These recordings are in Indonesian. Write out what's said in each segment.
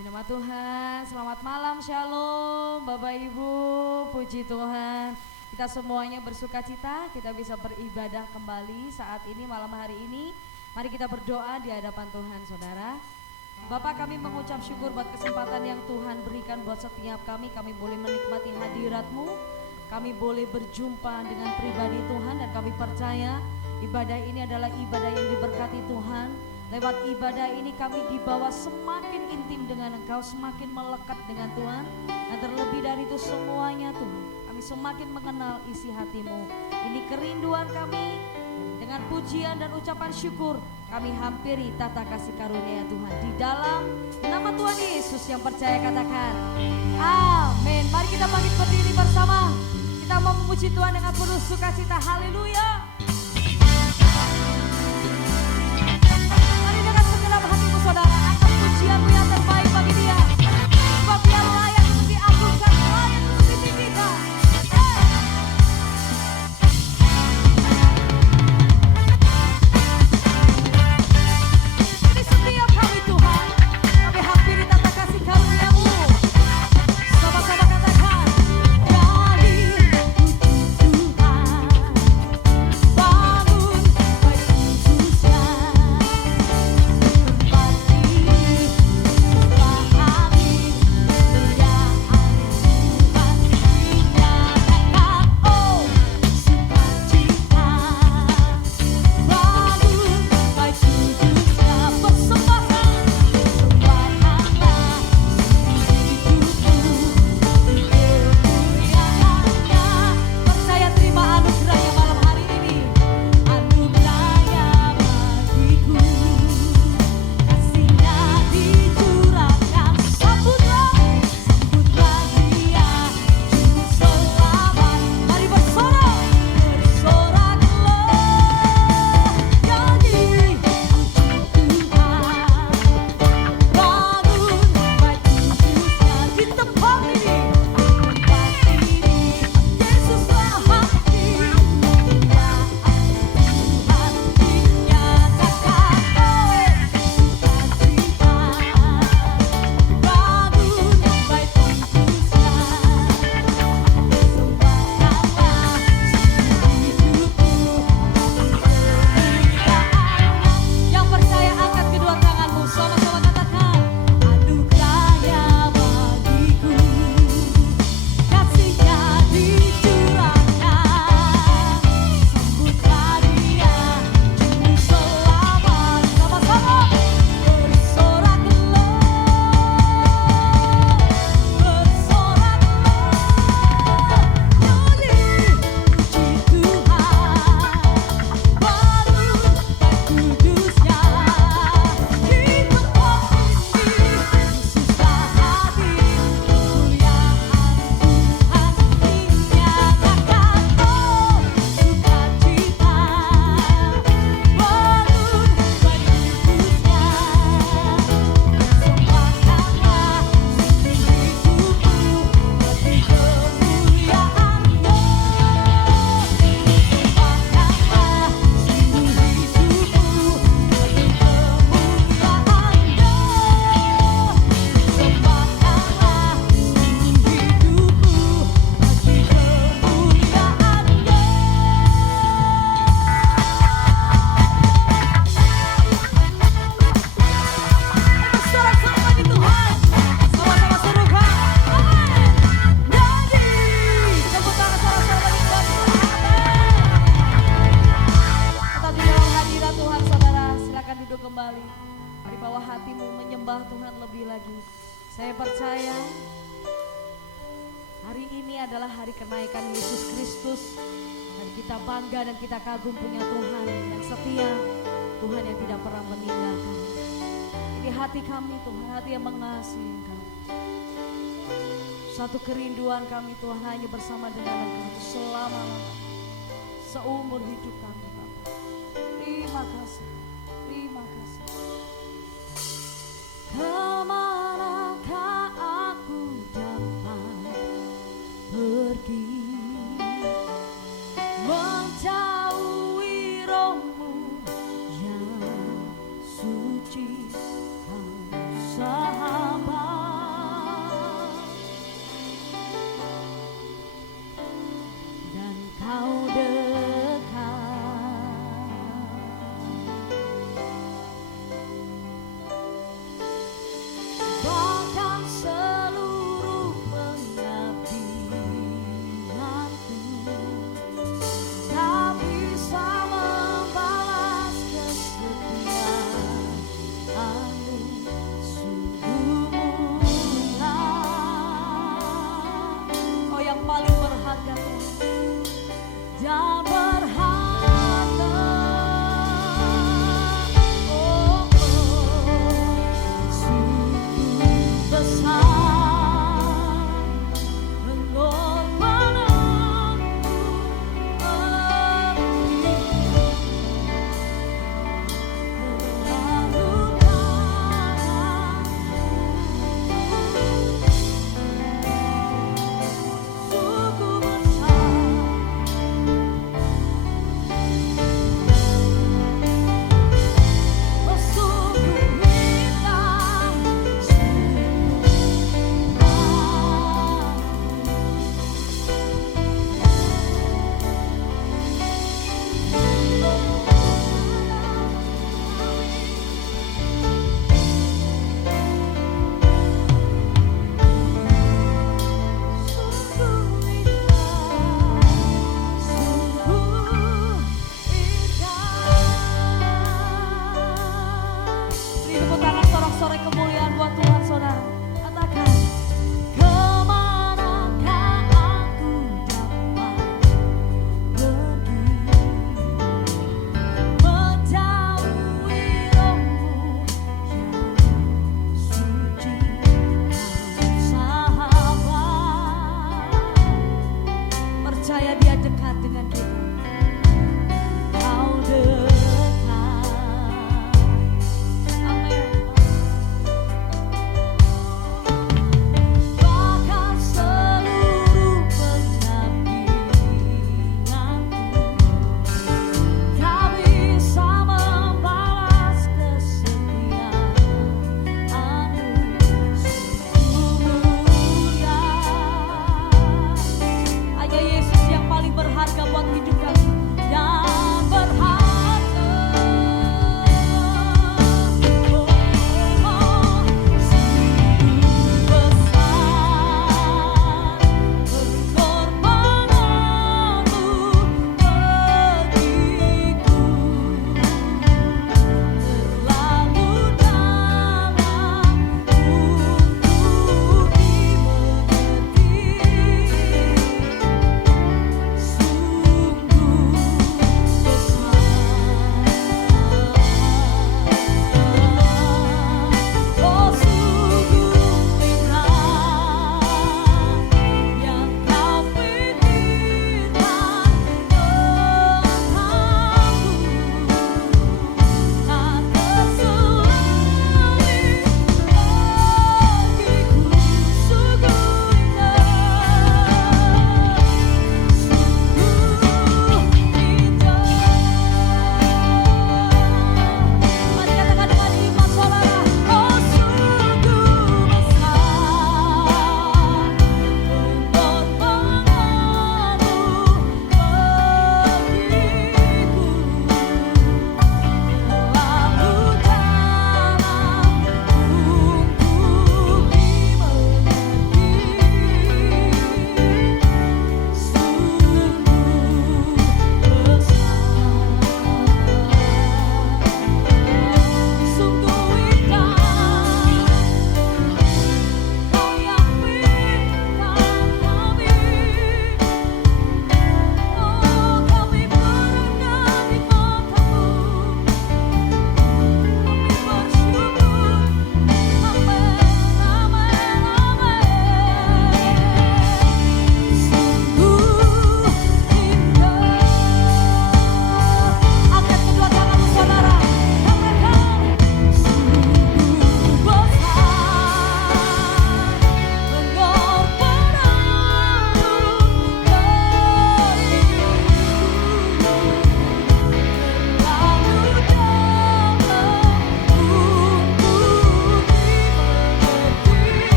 Puji nama Tuhan, selamat malam, shalom Bapak Ibu, puji Tuhan. Kita semuanya bersuka cita, kita bisa beribadah kembali saat ini, malam hari ini. Mari kita berdoa di hadapan Tuhan, saudara. Bapak, kami mengucap syukur buat kesempatan yang Tuhan berikan buat setiap kami. Kami boleh menikmati hadirat-Mu, kami boleh berjumpa dengan pribadi Tuhan, dan kami percaya ibadah ini adalah ibadah yang diberkati Tuhan. Lewat ibadah ini kami dibawa semakin intim dengan Engkau, semakin melekat dengan Tuhan. Dan terlebih dari itu semuanya Tuhan, kami semakin mengenal isi hati-Mu. Ini kerinduan kami. Dengan pujian dan ucapan syukur kami hampiri tata kasih karunia Tuhan. Di dalam nama Tuhan Yesus yang percaya katakan amin. Mari kita bangkit berdiri bersama. Kita mau memuji Tuhan dengan penuh sukacita. Haleluya. Saudara, angkat pujianmu yang terbaik bagi Dia, sebab Dia layak untuk diagungkan, layak untuk ditinggikan. Ini setiap kami Tuhan, kami hampiri tata kasih karunia-Mu. Sama-sama katakan, kami puji Tuhan, bangun baik kudusnya. Saya percaya hari ini adalah hari kenaikan Yesus Kristus, dan kita bangga dan kita kagum punya Tuhan yang setia, Tuhan yang tidak pernah meninggalkan. Ini hati kami Tuhan, hati yang mengasihi Engkau. Satu kerinduan kami Tuhan hanya bersama dengan Engkau selama-lamanya, seumur hidup kami Bapak. Terima kasih, terima kasih. Kemanakah aku dapat pergi, menjauhi rohmu yang suci, Kau sahabat. paling berharga dan berharga. Oh, sungguh besar pengorbananmu,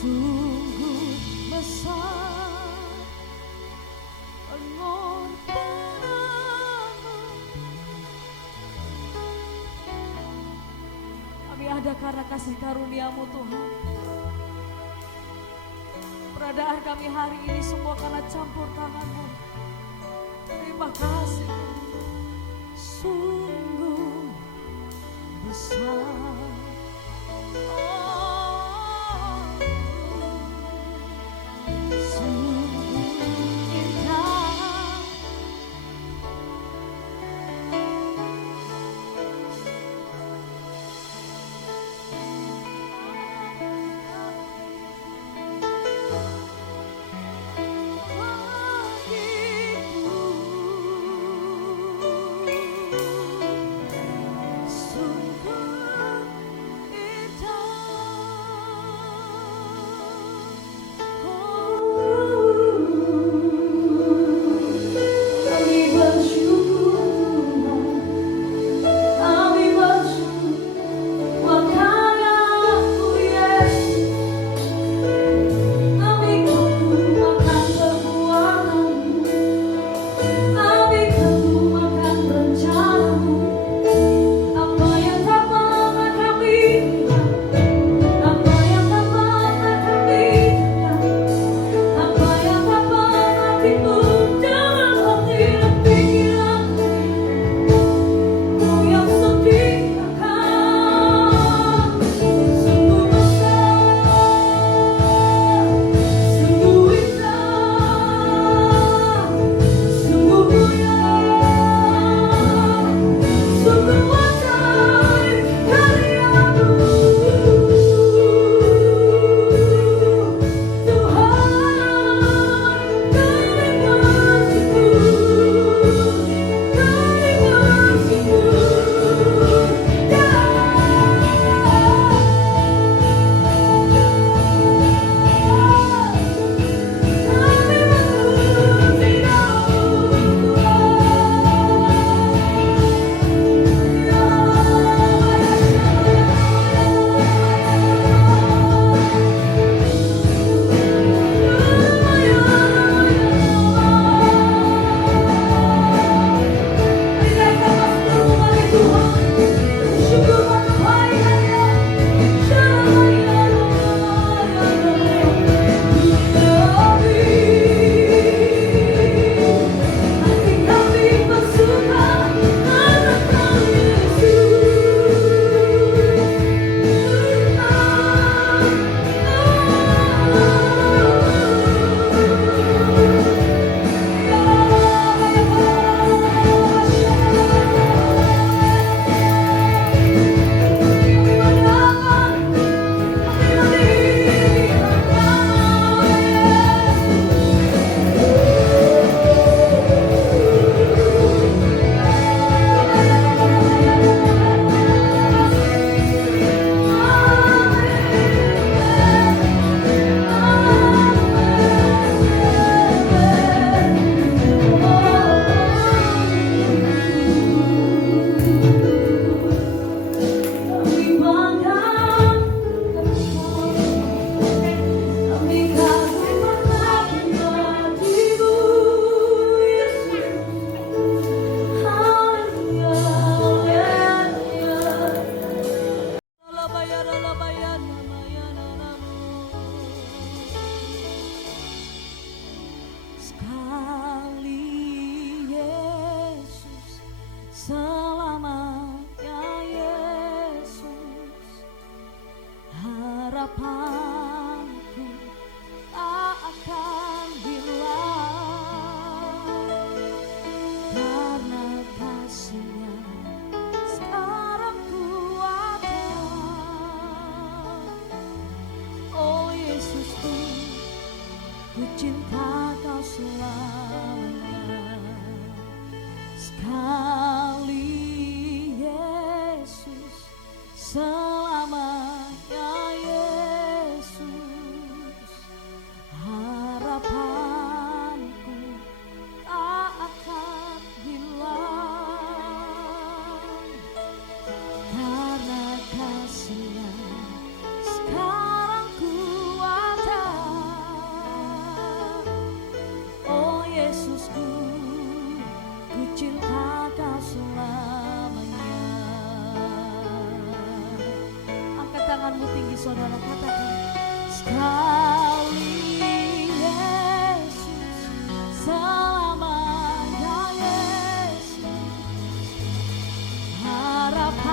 Sungguh besar pengorbananmu. Kami ada karena kasih karunia-Mu Tuhan. Keberadaan kami hari ini semua karena campur tangan-Mu. Terima kasih. Sungguh besar. harapanku tak akan hilang karena kasih-Nya sekarang ku ada. Oh Yesusku, ku cinta Kau selamanya. Sekali Yesus, selamanya Yesus, harapanku tak akan hilang karena kasih-Nya sekarang ku ada. tanganmu tinggi saudara, katakan sekali Yesus, selamanya Yesus, harapanku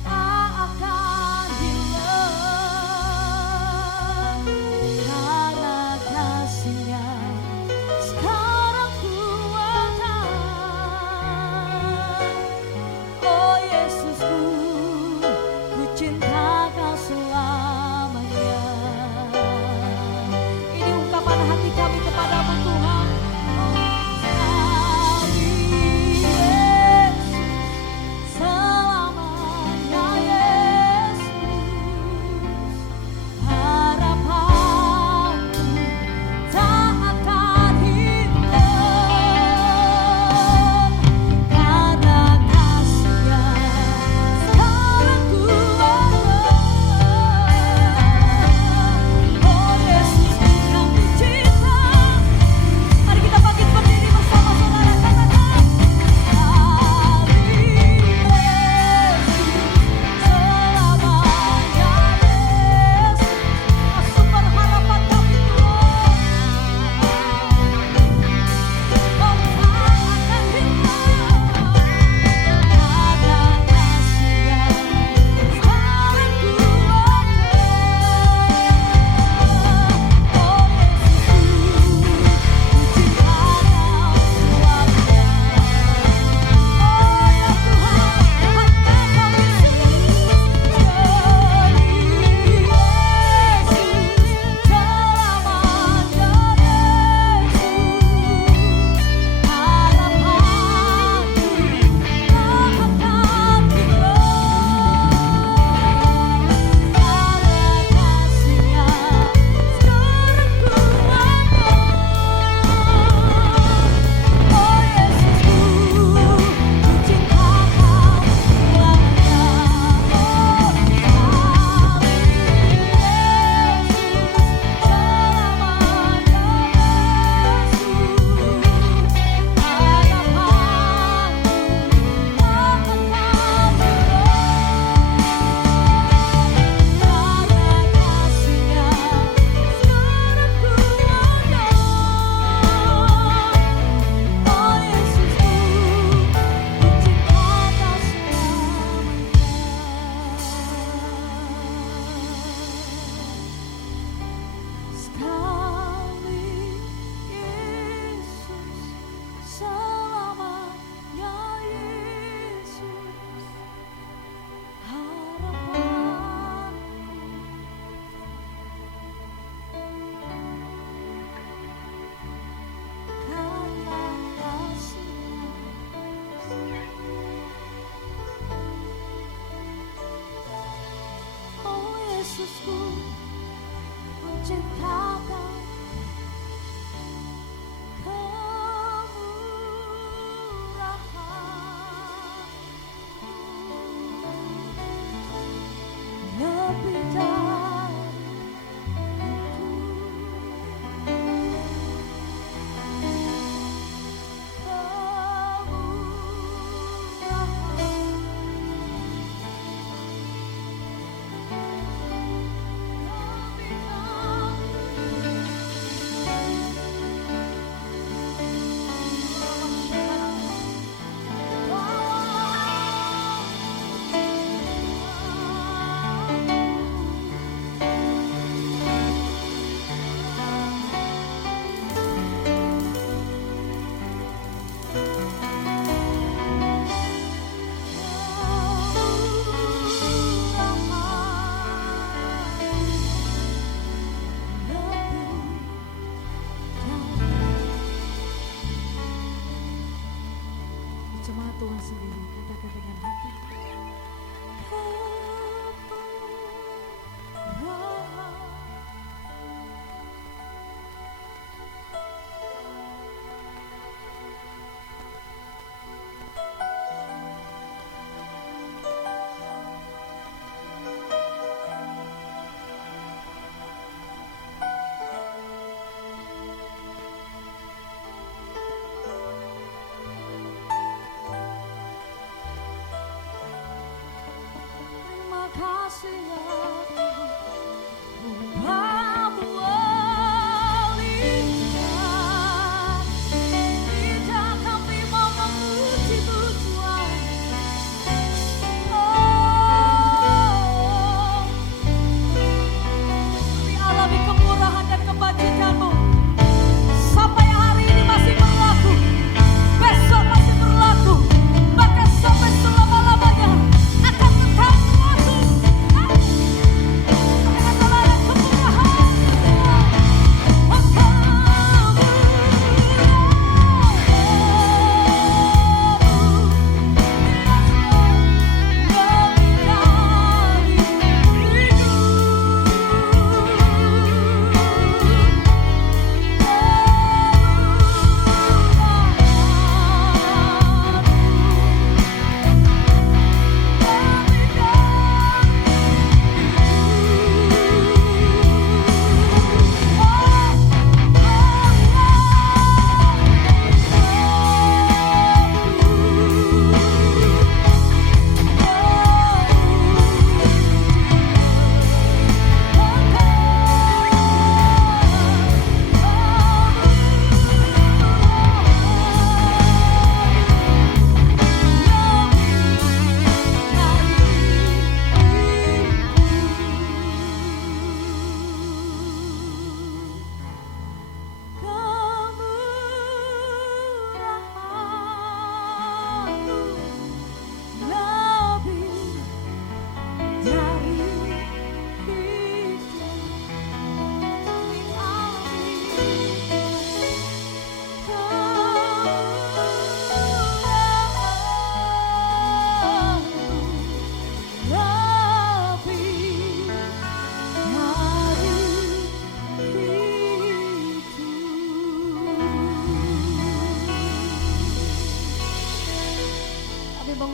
tak akan hilang karena kasih-Nya sekarang kuatkan. Oh Yesusku, ku cinta Kau selamanya. Ini ungkapan hati kami kepadamu Tuhan. Sekali Yesus, selamanya Yesus, harapanku tak akan hilang karena kasih-Nya sekarang kuatkan. Oh Yesus yang ku cinta, mari kita bangkit berdiri bersama saudara, katakan sekali Yesus, selamanya Yesus, masukkan harapan kami Tuhan. Oh tak akan hilang karena kasih-Nya sekarang kuatkan. Oh Yesusku, ku cinta Kau selamanya. Oh ya Tuhan, hanya Kau Yesus, Yesus, selamanya Yesus, harapanku tak akan hilang karena kasih-Nya sekarang kuatkan. Oh Yesusku, ku cinta Kau selamanya. Oh sekali Yesus, selamanya Yesus, harapanku tak akan hilang karena kasih-Nya sekarang kuatkan. Oh Yesusku, ku cinta Kau selamanya. Yesusku, ku cinta Kau, kemurahan lebih dari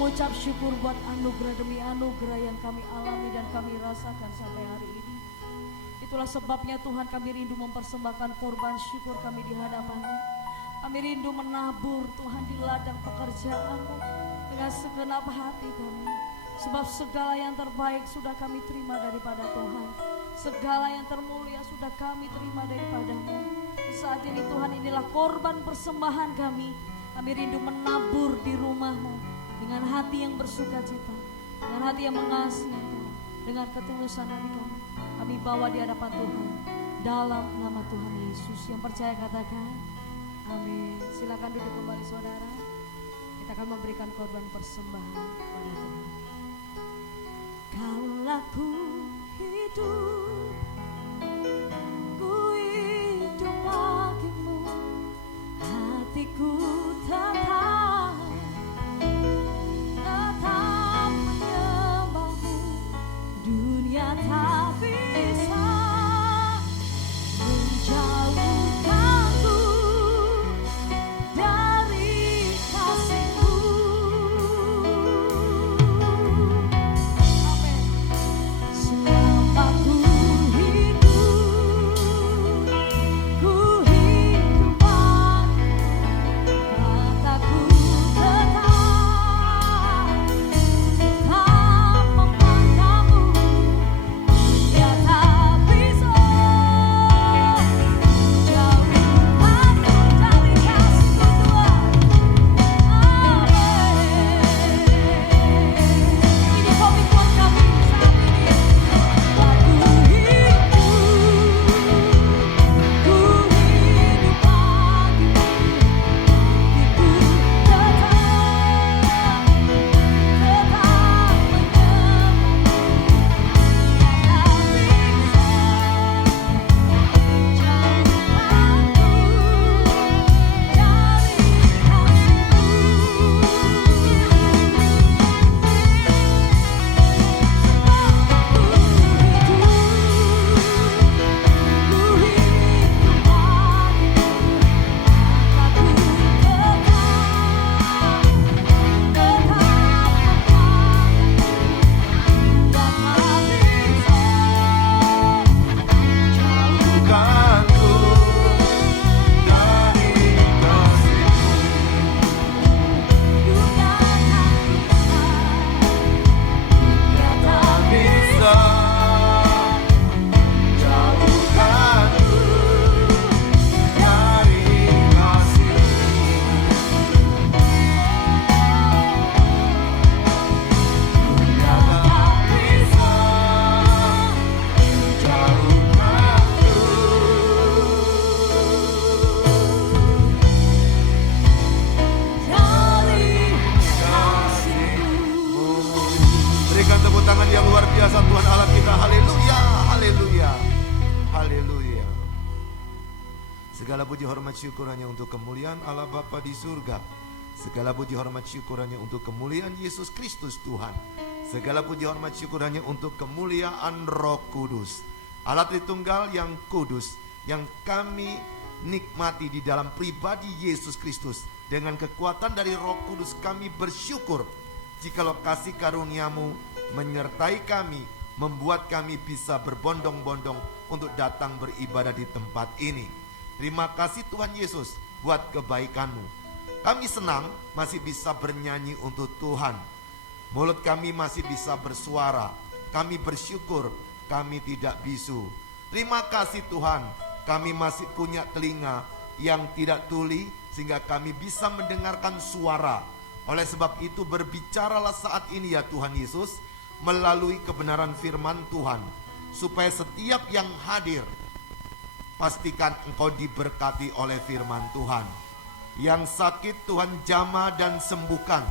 mengucap syukur buat anugerah demi anugerah yang kami alami dan kami rasakan sampai hari ini. Itulah sebabnya Tuhan, kami rindu mempersembahkan korban syukur kami di hadapan-Mu. Kami rindu menabur Tuhan di ladang pekerjaan-Mu dengan segenap hati kami. Sebab segala yang terbaik sudah kami terima daripada Tuhan. Segala yang termulia sudah kami terima daripada-Mu. Saat ini Tuhan, inilah korban persembahan kami. Kami rindu menabur di rumah-Mu dengan hati yang bersuka cita, dengan hati yang mengasihi Tuhan, dengan ketulusan hati kami. Kami bawa di hadapan Tuhan dalam nama Tuhan Yesus. Yang percaya katakan amin. Silakan duduk kembali saudara. Kita akan memberikan korban persembahan kepada Tuhan. Kaulah ku hidup, ku hidup bagimu, hatiku tetap menyembahmu. Dunia tak bisa menjauhkanku dari kasih-Mu. berikan tepuk tangan yang luar biasa Tuhan Allah kita. Haleluya, haleluya, haleluya. Segala puji hormat syukur hanya untuk kemuliaan Allah Bapa di surga. Segala puji hormat syukur hanya untuk kemuliaan Yesus Kristus Tuhan. Segala puji hormat syukur hanya untuk kemuliaan Roh Kudus, Allah Tritunggal yang kudus, yang kami nikmati di dalam pribadi Yesus Kristus. Dengan kekuatan dari Roh Kudus kami bersyukur jikalau kasih karuniamu menyertai kami, membuat kami bisa berbondong-bondong untuk datang beribadah di tempat ini. Terima kasih Tuhan Yesus buat kebaikanmu. Kami senang masih bisa bernyanyi untuk Tuhan. Mulut kami masih bisa bersuara. Kami bersyukur kami tidak bisu. Terima kasih Tuhan, kami masih punya telinga yang tidak tuli sehingga kami bisa mendengarkan suara. Oleh sebab itu berbicaralah saat ini ya Tuhan Yesus melalui kebenaran firman Tuhan, supaya setiap yang hadir pastikan engkau diberkati oleh firman Tuhan. Yang sakit Tuhan jamah dan sembuhkan.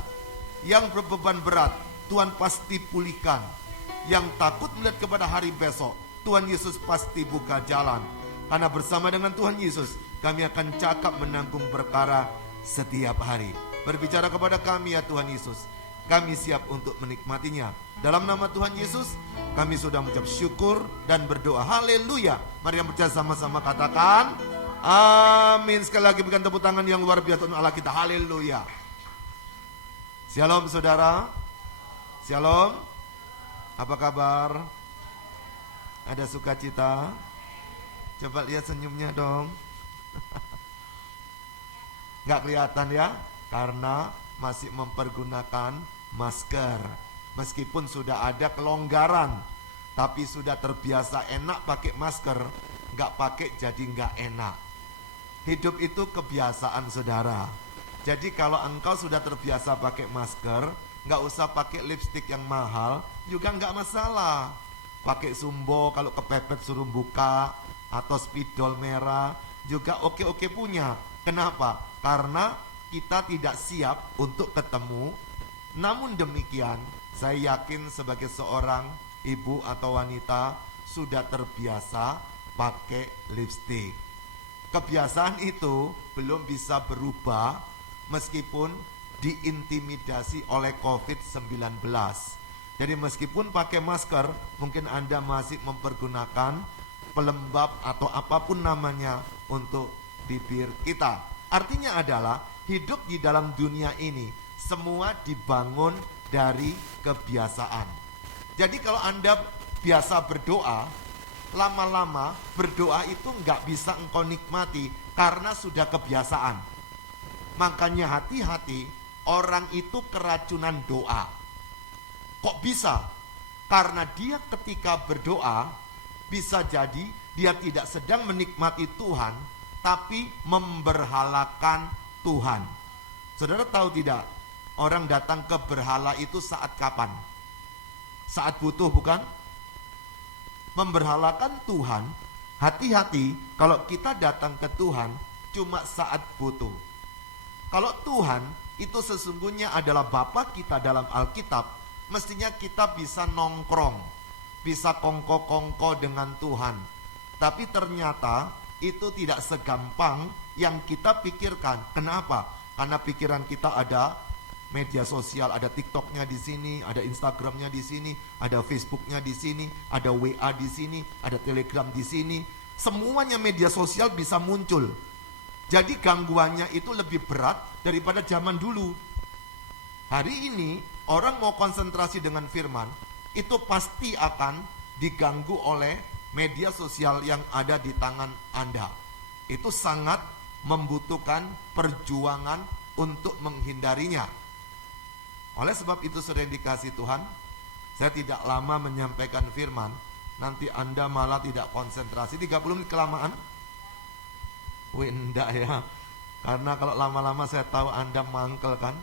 Yang berbeban berat Tuhan pasti pulihkan. Yang takut melihat kepada hari besok, Tuhan Yesus pasti buka jalan. Karena bersama dengan Tuhan Yesus kami akan cakap menanggung perkara setiap hari. Berbicara kepada kami ya Tuhan Yesus, kami siap untuk menikmatinya. Dalam nama Tuhan Yesus kami sudah mengucap syukur dan berdoa. Haleluya. Mari yang percaya sama-sama katakan amin. Sekali lagi berikan tepuk tangan yang luar biasa untuk Allah kita. Haleluya. Shalom saudara. Shalom. Apa kabar? Ada sukacita? Coba lihat senyumnya dong. Gak kelihatan ya, karena masih mempergunakan masker. Meskipun sudah ada kelonggaran, tapi sudah terbiasa enak pakai masker, gak pakai jadi gak enak. Hidup itu kebiasaan saudara. Jadi kalau engkau sudah terbiasa pakai masker, gak usah pakai lipstik yang mahal, juga gak masalah. Pakai sumbo kalau kepepet suruh buka, atau spidol merah, juga oke-oke punya. Kenapa? Karena kita tidak siap untuk ketemu. Namun demikian, saya yakin sebagai seorang ibu atau wanita sudah terbiasa pakai lipstik. Kebiasaan itu belum bisa berubah meskipun diintimidasi oleh COVID-19. Jadi meskipun pakai masker, mungkin Anda masih mempergunakan pelembab atau apapun namanya untuk bibir kita. Artinya adalah hidup di dalam dunia ini semua dibangun dari kebiasaan. Jadi kalau Anda biasa berdoa, lama-lama berdoa itu nggak bisa engkau nikmati karena sudah kebiasaan. Makanya hati-hati, orang itu keracunan doa. Kok bisa? Karena dia ketika berdoa, bisa jadi dia tidak sedang menikmati Tuhan, tapi memberhalakan Tuhan. Saudara tahu tidak? Orang datang ke berhala itu saat kapan? Saat butuh, bukan? Memberhalakan Tuhan, hati-hati kalau kita datang ke Tuhan cuma saat butuh. Kalau Tuhan itu sesungguhnya adalah Bapa kita dalam Alkitab, mestinya kita bisa nongkrong, bisa kongko-kongko dengan Tuhan. Tapi ternyata itu tidak segampang yang kita pikirkan. Kenapa? Karena pikiran kita ada media sosial, ada TikToknya di sini, ada Instagramnya di sini, ada Facebooknya di sini, ada WA di sini, ada Telegram di sini. Semuanya media sosial bisa muncul. Jadi gangguannya itu lebih berat daripada zaman dulu. Hari ini orang mau konsentrasi dengan firman, itu pasti akan diganggu oleh media sosial yang ada di tangan Anda. Itu sangat membutuhkan perjuangan untuk menghindarinya. Oleh sebab itu saudara yang dikasihi Tuhan, saya tidak lama menyampaikan firman, nanti Anda malah tidak konsentrasi. 30 menit kelamaan? Enggak ya. Karena kalau lama-lama saya tahu Anda mangkel kan.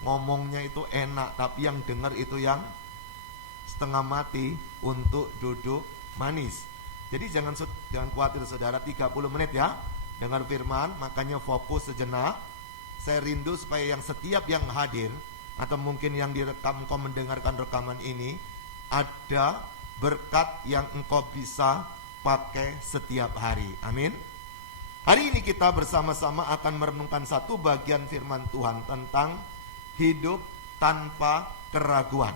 Ngomongnya itu enak, tapi yang dengar itu yang setengah mati untuk duduk manis. Jadi jangan khawatir saudara, 30 menit ya dengar firman, makanya fokus sejenak. Saya rindu supaya yang setiap yang hadir atau mungkin yang direkam, engkau mendengarkan rekaman ini, ada berkat yang engkau bisa pakai setiap hari. Amin. Hari ini kita bersama-sama akan merenungkan satu bagian firman Tuhan tentang hidup tanpa keraguan.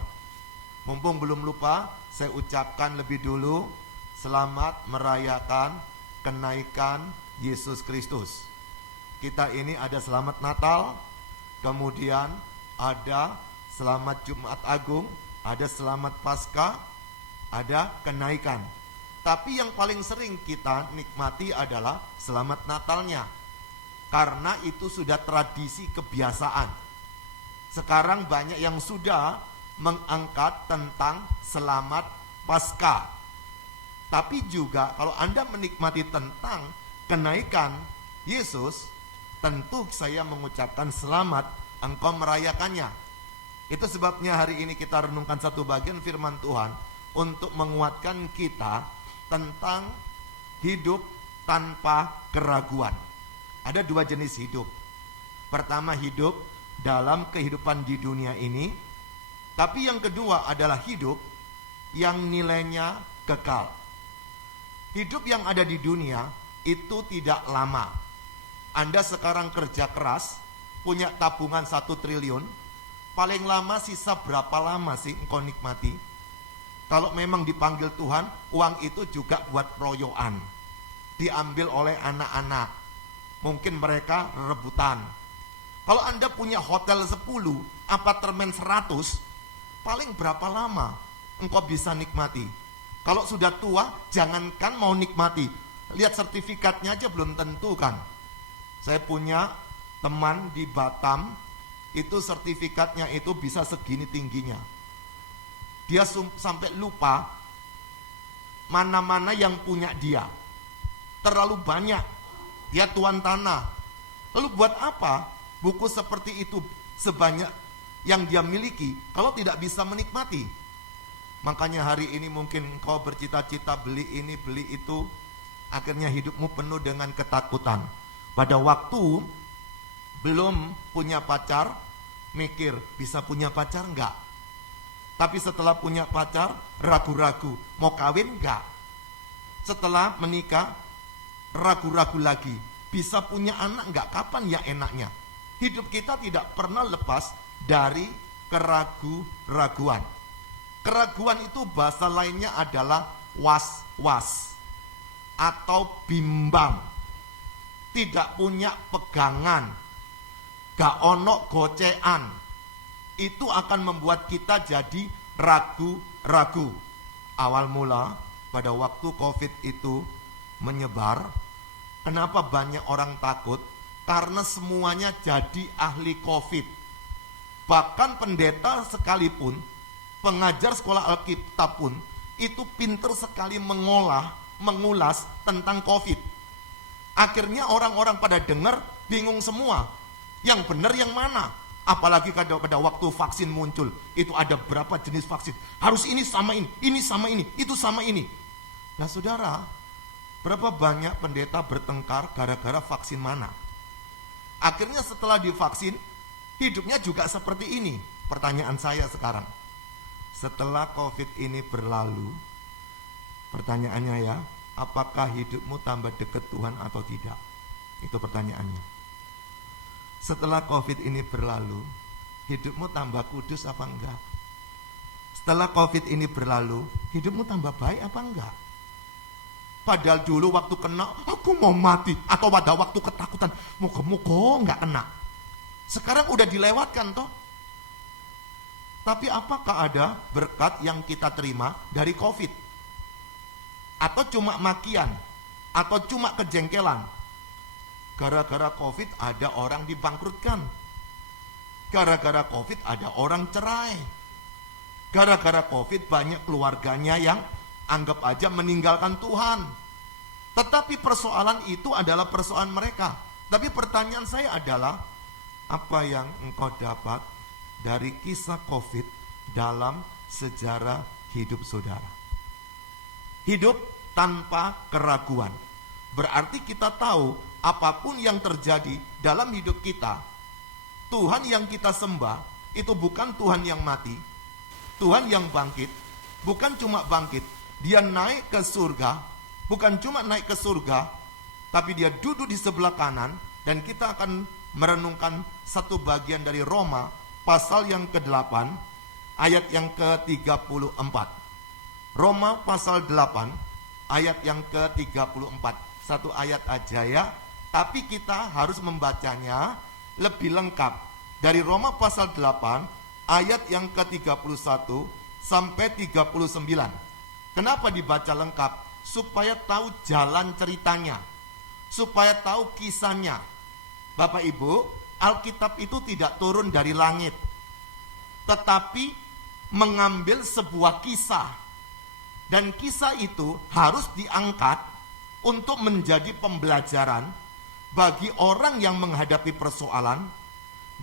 Mumpung belum lupa, saya ucapkan lebih dulu selamat merayakan kenaikan Yesus Kristus. Kita ini ada selamat Natal, kemudian ada selamat Jumat Agung, ada selamat Paskah, ada kenaikan. Tapi yang paling sering kita nikmati adalah selamat Natalnya, karena itu sudah tradisi kebiasaan. Sekarang banyak yang sudah mengangkat tentang selamat Paskah. Tapi juga kalau Anda menikmati tentang kenaikan Yesus, tentu saya mengucapkan selamat engkau merayakannya. Itu sebabnya hari ini kita renungkan satu bagian firman Tuhan untuk menguatkan kita tentang hidup tanpa keraguan. Ada dua jenis hidup. Pertama, hidup dalam kehidupan di dunia ini. Tapi yang kedua adalah hidup yang nilainya kekal. Hidup yang ada di dunia itu tidak lama. Anda sekarang kerja keras, punya tabungan 1 triliun, paling lama sisa berapa lama sih engkau nikmati? Kalau memang dipanggil Tuhan, uang itu juga buat royoan, diambil oleh anak-anak, mungkin mereka rebutan. Kalau Anda punya hotel 10, apartemen 100, paling berapa lama engkau bisa nikmati? Kalau sudah tua, jangankan mau nikmati, lihat sertifikatnya aja belum tentu kan. Saya punya teman di Batam, itu sertifikatnya itu bisa segini tingginya. Dia sampai lupa mana-mana yang punya dia. Terlalu banyak. Dia tuan tanah. Lalu buat apa buku seperti itu sebanyak yang dia miliki kalau tidak bisa menikmati? Makanya hari ini mungkin kau bercita-cita beli ini, beli itu. Akhirnya hidupmu penuh dengan ketakutan. Pada waktu belum punya pacar, mikir bisa punya pacar enggak? Tapi setelah punya pacar, ragu-ragu, mau kawin enggak? Setelah menikah, ragu-ragu lagi, bisa punya anak enggak? Kapan ya enaknya? Hidup kita tidak pernah lepas dari keraguan. Keraguan itu bahasa lainnya adalah was-was atau bimbang. Tidak punya pegangan, gak ono gocean. Itu akan membuat kita jadi ragu-ragu. Awal mula pada waktu COVID itu menyebar, kenapa banyak orang takut? Karena semuanya jadi ahli COVID. Bahkan pendeta sekalipun, pengajar sekolah Alkitab pun, itu pinter sekali mengulas tentang COVID. Akhirnya orang-orang pada dengar bingung semua. Yang benar yang mana? Apalagi pada waktu vaksin muncul, itu ada berapa jenis vaksin. Harus ini sama ini, itu sama ini. Nah saudara, berapa banyak pendeta bertengkar gara-gara vaksin mana? Akhirnya setelah divaksin, hidupnya juga seperti ini. Pertanyaan saya sekarang, setelah COVID ini berlalu, pertanyaannya ya, apakah hidupmu tambah dekat Tuhan atau tidak? Itu pertanyaannya. Setelah COVID ini berlalu, hidupmu tambah kudus apa enggak? Setelah COVID ini berlalu, hidupmu tambah baik apa enggak? Padahal dulu waktu kena, aku mau mati. Atau pada waktu ketakutan, moga-moga enggak kena. Sekarang udah dilewatkan toh. Tapi apakah ada berkat yang kita terima dari COVID? Atau cuma makian? Atau cuma kejengkelan? Gara-gara COVID ada orang dibangkrutkan. Gara-gara COVID ada orang cerai. Gara-gara COVID banyak keluarganya yang anggap aja meninggalkan Tuhan. Tetapi persoalan itu adalah persoalan mereka. Tapi pertanyaan saya adalah, apa yang engkau dapat dari kisah COVID dalam sejarah hidup saudara? Hidup tanpa keraguan. Berarti kita tahu apapun yang terjadi dalam hidup kita, Tuhan yang kita sembah itu bukan Tuhan yang mati, Tuhan yang bangkit. Bukan cuma bangkit, dia naik ke surga. Bukan cuma naik ke surga, tapi dia duduk di sebelah kanan. Dan kita akan merenungkan satu bagian dari Roma pasal yang ke-8 ayat yang ke-34. Roma pasal 8 ayat yang ke-34. Satu ayat aja ya, tapi kita harus membacanya lebih lengkap. Dari Roma pasal 8 ayat yang ke-31 sampai 39. Kenapa dibaca lengkap? Supaya tahu jalan ceritanya, supaya tahu kisahnya. Bapak Ibu, Alkitab itu tidak turun dari langit, tetapi mengambil sebuah kisah. Dan kisah itu harus diangkat untuk menjadi pembelajaran bagi orang yang menghadapi persoalan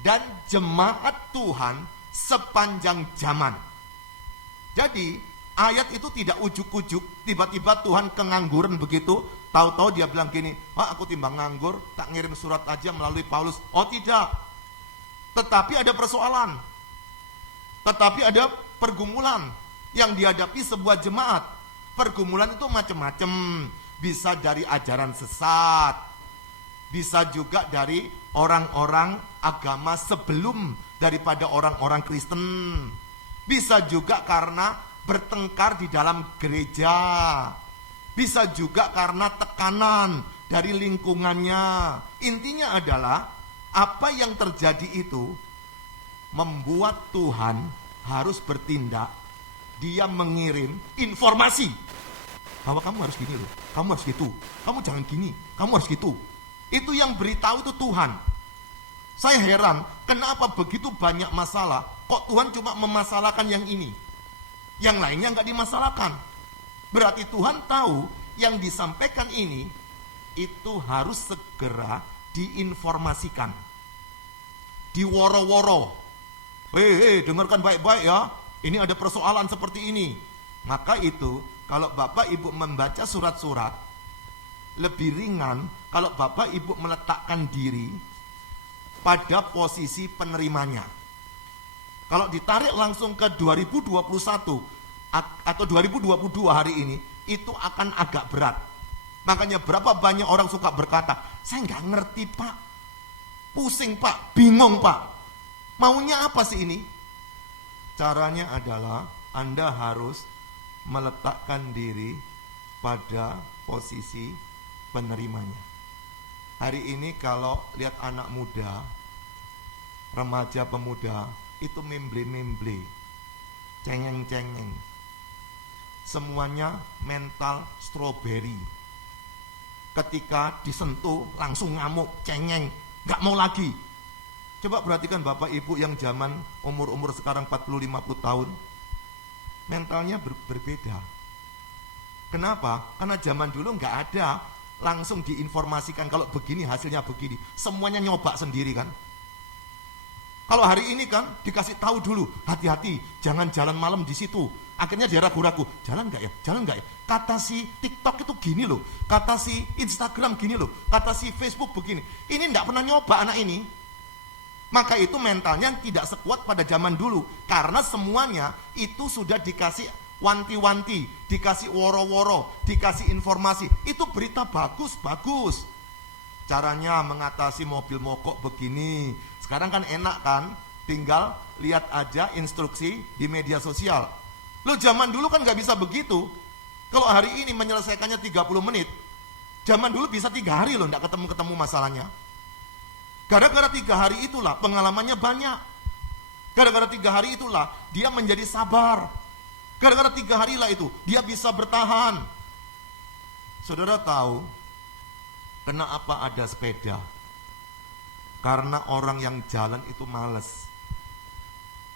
dan jemaat Tuhan sepanjang zaman. Jadi ayat itu tidak ujuk-ujuk, tiba-tiba Tuhan kengangguran begitu, tahu-tahu dia bilang gini, aku timbang nganggur, tak ngirim surat aja melalui Paulus. Oh tidak, tetapi ada persoalan, tetapi ada pergumulan yang dihadapi sebuah jemaat. Pergumulan itu macam-macam, bisa dari ajaran sesat, bisa juga dari orang-orang agama sebelum daripada orang-orang Kristen, bisa juga karena bertengkar di dalam gereja, bisa juga karena tekanan dari lingkungannya. Intinya adalah apa yang terjadi itu membuat Tuhan harus bertindak. Dia mengirim informasi bahwa kamu harus gini loh, kamu harus gitu, kamu jangan gini, kamu harus gitu. Itu yang beritahu itu Tuhan. Saya heran kenapa begitu banyak masalah, kok Tuhan cuma memasalahkan yang ini, yang lainnya nggak dimasalahkan. Berarti Tuhan tahu yang disampaikan ini itu harus segera diinformasikan, diworo-woro. Hei, dengarkan baik-baik ya, ini ada persoalan seperti ini. Maka itu kalau Bapak Ibu membaca surat-surat, lebih ringan kalau Bapak Ibu meletakkan diri pada posisi penerimanya. Kalau ditarik langsung ke 2021 atau 2022 hari ini, itu akan agak berat. Makanya berapa banyak orang suka berkata, saya nggak ngerti Pak, pusing Pak, bingung Pak, maunya apa sih ini? Caranya adalah Anda harus meletakkan diri pada posisi penerimanya. Hari ini kalau lihat anak muda, remaja pemuda, itu memble-memble, cengeng-cengeng, semuanya mental strawberry. Ketika disentuh langsung ngamuk, cengeng, gak mau lagi. Coba perhatikan Bapak Ibu yang zaman umur-umur sekarang 40-50 tahun, mentalnya berbeda. Kenapa? Karena zaman dulu gak ada langsung diinformasikan kalau begini hasilnya begini, semuanya nyoba sendiri kan. Kalau hari ini kan dikasih tahu dulu, hati-hati jangan jalan malam di situ. Akhirnya dia ragu-ragu, jalan nggak ya, jalan nggak ya. Kata si TikTok itu gini loh, kata si Instagram gini loh, kata si Facebook begini. Ini nggak pernah nyoba anak ini. Maka itu mentalnya tidak sekuat pada zaman dulu, karena semuanya itu sudah dikasih wanti-wanti, dikasih woro-woro, dikasih informasi. Itu berita bagus-bagus. Caranya mengatasi mobil mogok begini. Sekarang kan enak kan, tinggal lihat aja instruksi di media sosial. Lo zaman dulu kan gak bisa begitu. Kalau hari ini menyelesaikannya 30 menit, zaman dulu bisa 3 hari loh gak ketemu-ketemu masalahnya. Gara-gara 3 hari itulah pengalamannya banyak. Gara-gara 3 hari itulah dia menjadi sabar. Gara-gara 3 hari lah itu dia bisa bertahan. Saudara tahu kenapa ada sepeda? Karena orang yang jalan itu malas.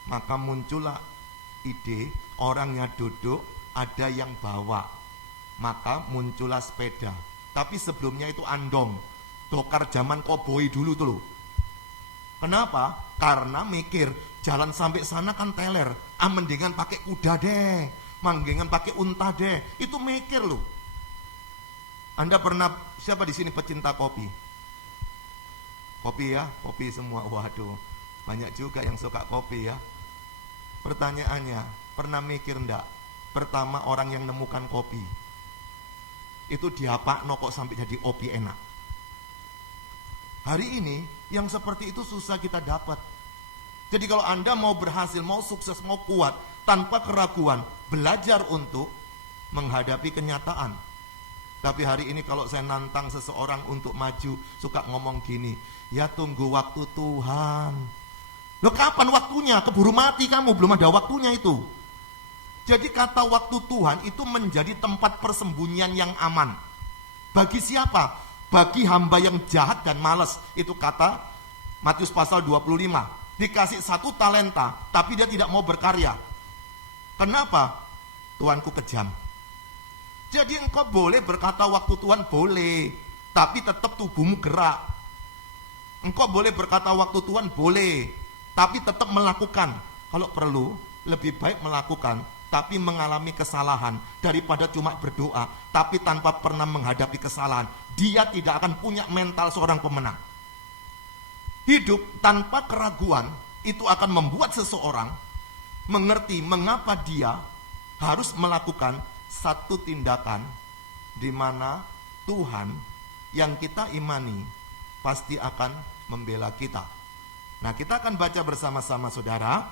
Maka muncullah ide, orangnya duduk, ada yang bawa. Maka muncullah sepeda. Tapi sebelumnya itu andong, dokar zaman koboi dulu tuh loh. Kenapa? Karena mikir jalan sampai sana kan teler, mendingan pakai kuda deh, mendingan pakai unta deh. Itu mikir loh. Anda pernah, siapa di sini pecinta kopi? Kopi ya, kopi semua. Waduh, Banyak juga yang suka kopi ya. Pertanyaannya, pernah mikir enggak? Pertama orang yang nemukan kopi itu diapakno kok sampai jadi kopi enak. Hari ini yang seperti itu susah kita dapat. Jadi kalau Anda mau berhasil, mau sukses, mau kuat, tanpa keraguan, belajar untuk menghadapi kenyataan. Tapi hari ini kalau saya nantang seseorang untuk maju, suka ngomong gini, ya tunggu waktu Tuhan. Loh kapan waktunya? Keburu mati kamu, belum ada waktunya itu. Jadi kata waktu Tuhan itu menjadi tempat persembunyian yang aman. Bagi siapa? Bagi hamba yang jahat dan malas. Itu kata Matius pasal 25. Dikasih 1 talenta, tapi dia tidak mau berkarya. Kenapa? Tuanku kejam. Jadi engkau boleh berkata waktu Tuhan boleh, tapi tetap tubuhmu gerak. Engkau boleh berkata waktu Tuhan boleh, tapi tetap melakukan. Kalau perlu, lebih baik melakukan, tapi mengalami kesalahan daripada cuma berdoa, tapi tanpa pernah menghadapi kesalahan. Dia tidak akan punya mental seorang pemenang. Hidup tanpa keraguan itu akan membuat seseorang mengerti mengapa dia harus melakukan satu tindakan di mana Tuhan yang kita imani pasti akan membela kita. Nah, kita akan baca bersama-sama saudara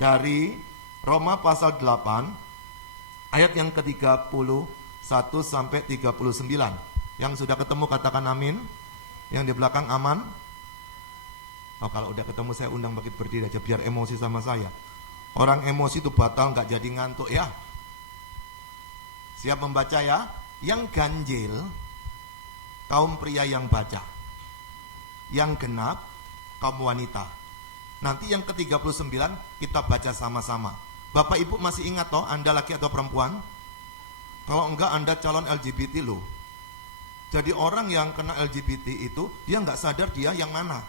dari Roma pasal 8 ayat yang ke-31 sampai 39. Yang sudah ketemu katakan amin. Yang di belakang aman. Oh, kalau udah ketemu saya undang bangkit berdiri aja biar emosi sama saya. Orang emosi itu batal nggak jadi ngantuk ya. Siap membaca ya? Yang ganjil kaum pria yang baca, yang genap kaum wanita. Nanti yang ke-39 kita baca sama-sama. Bapak Ibu masih ingat toh Anda laki atau perempuan? Kalau enggak Anda calon LGBT loh. Jadi orang yang kena LGBT itu dia nggak sadar dia yang mana.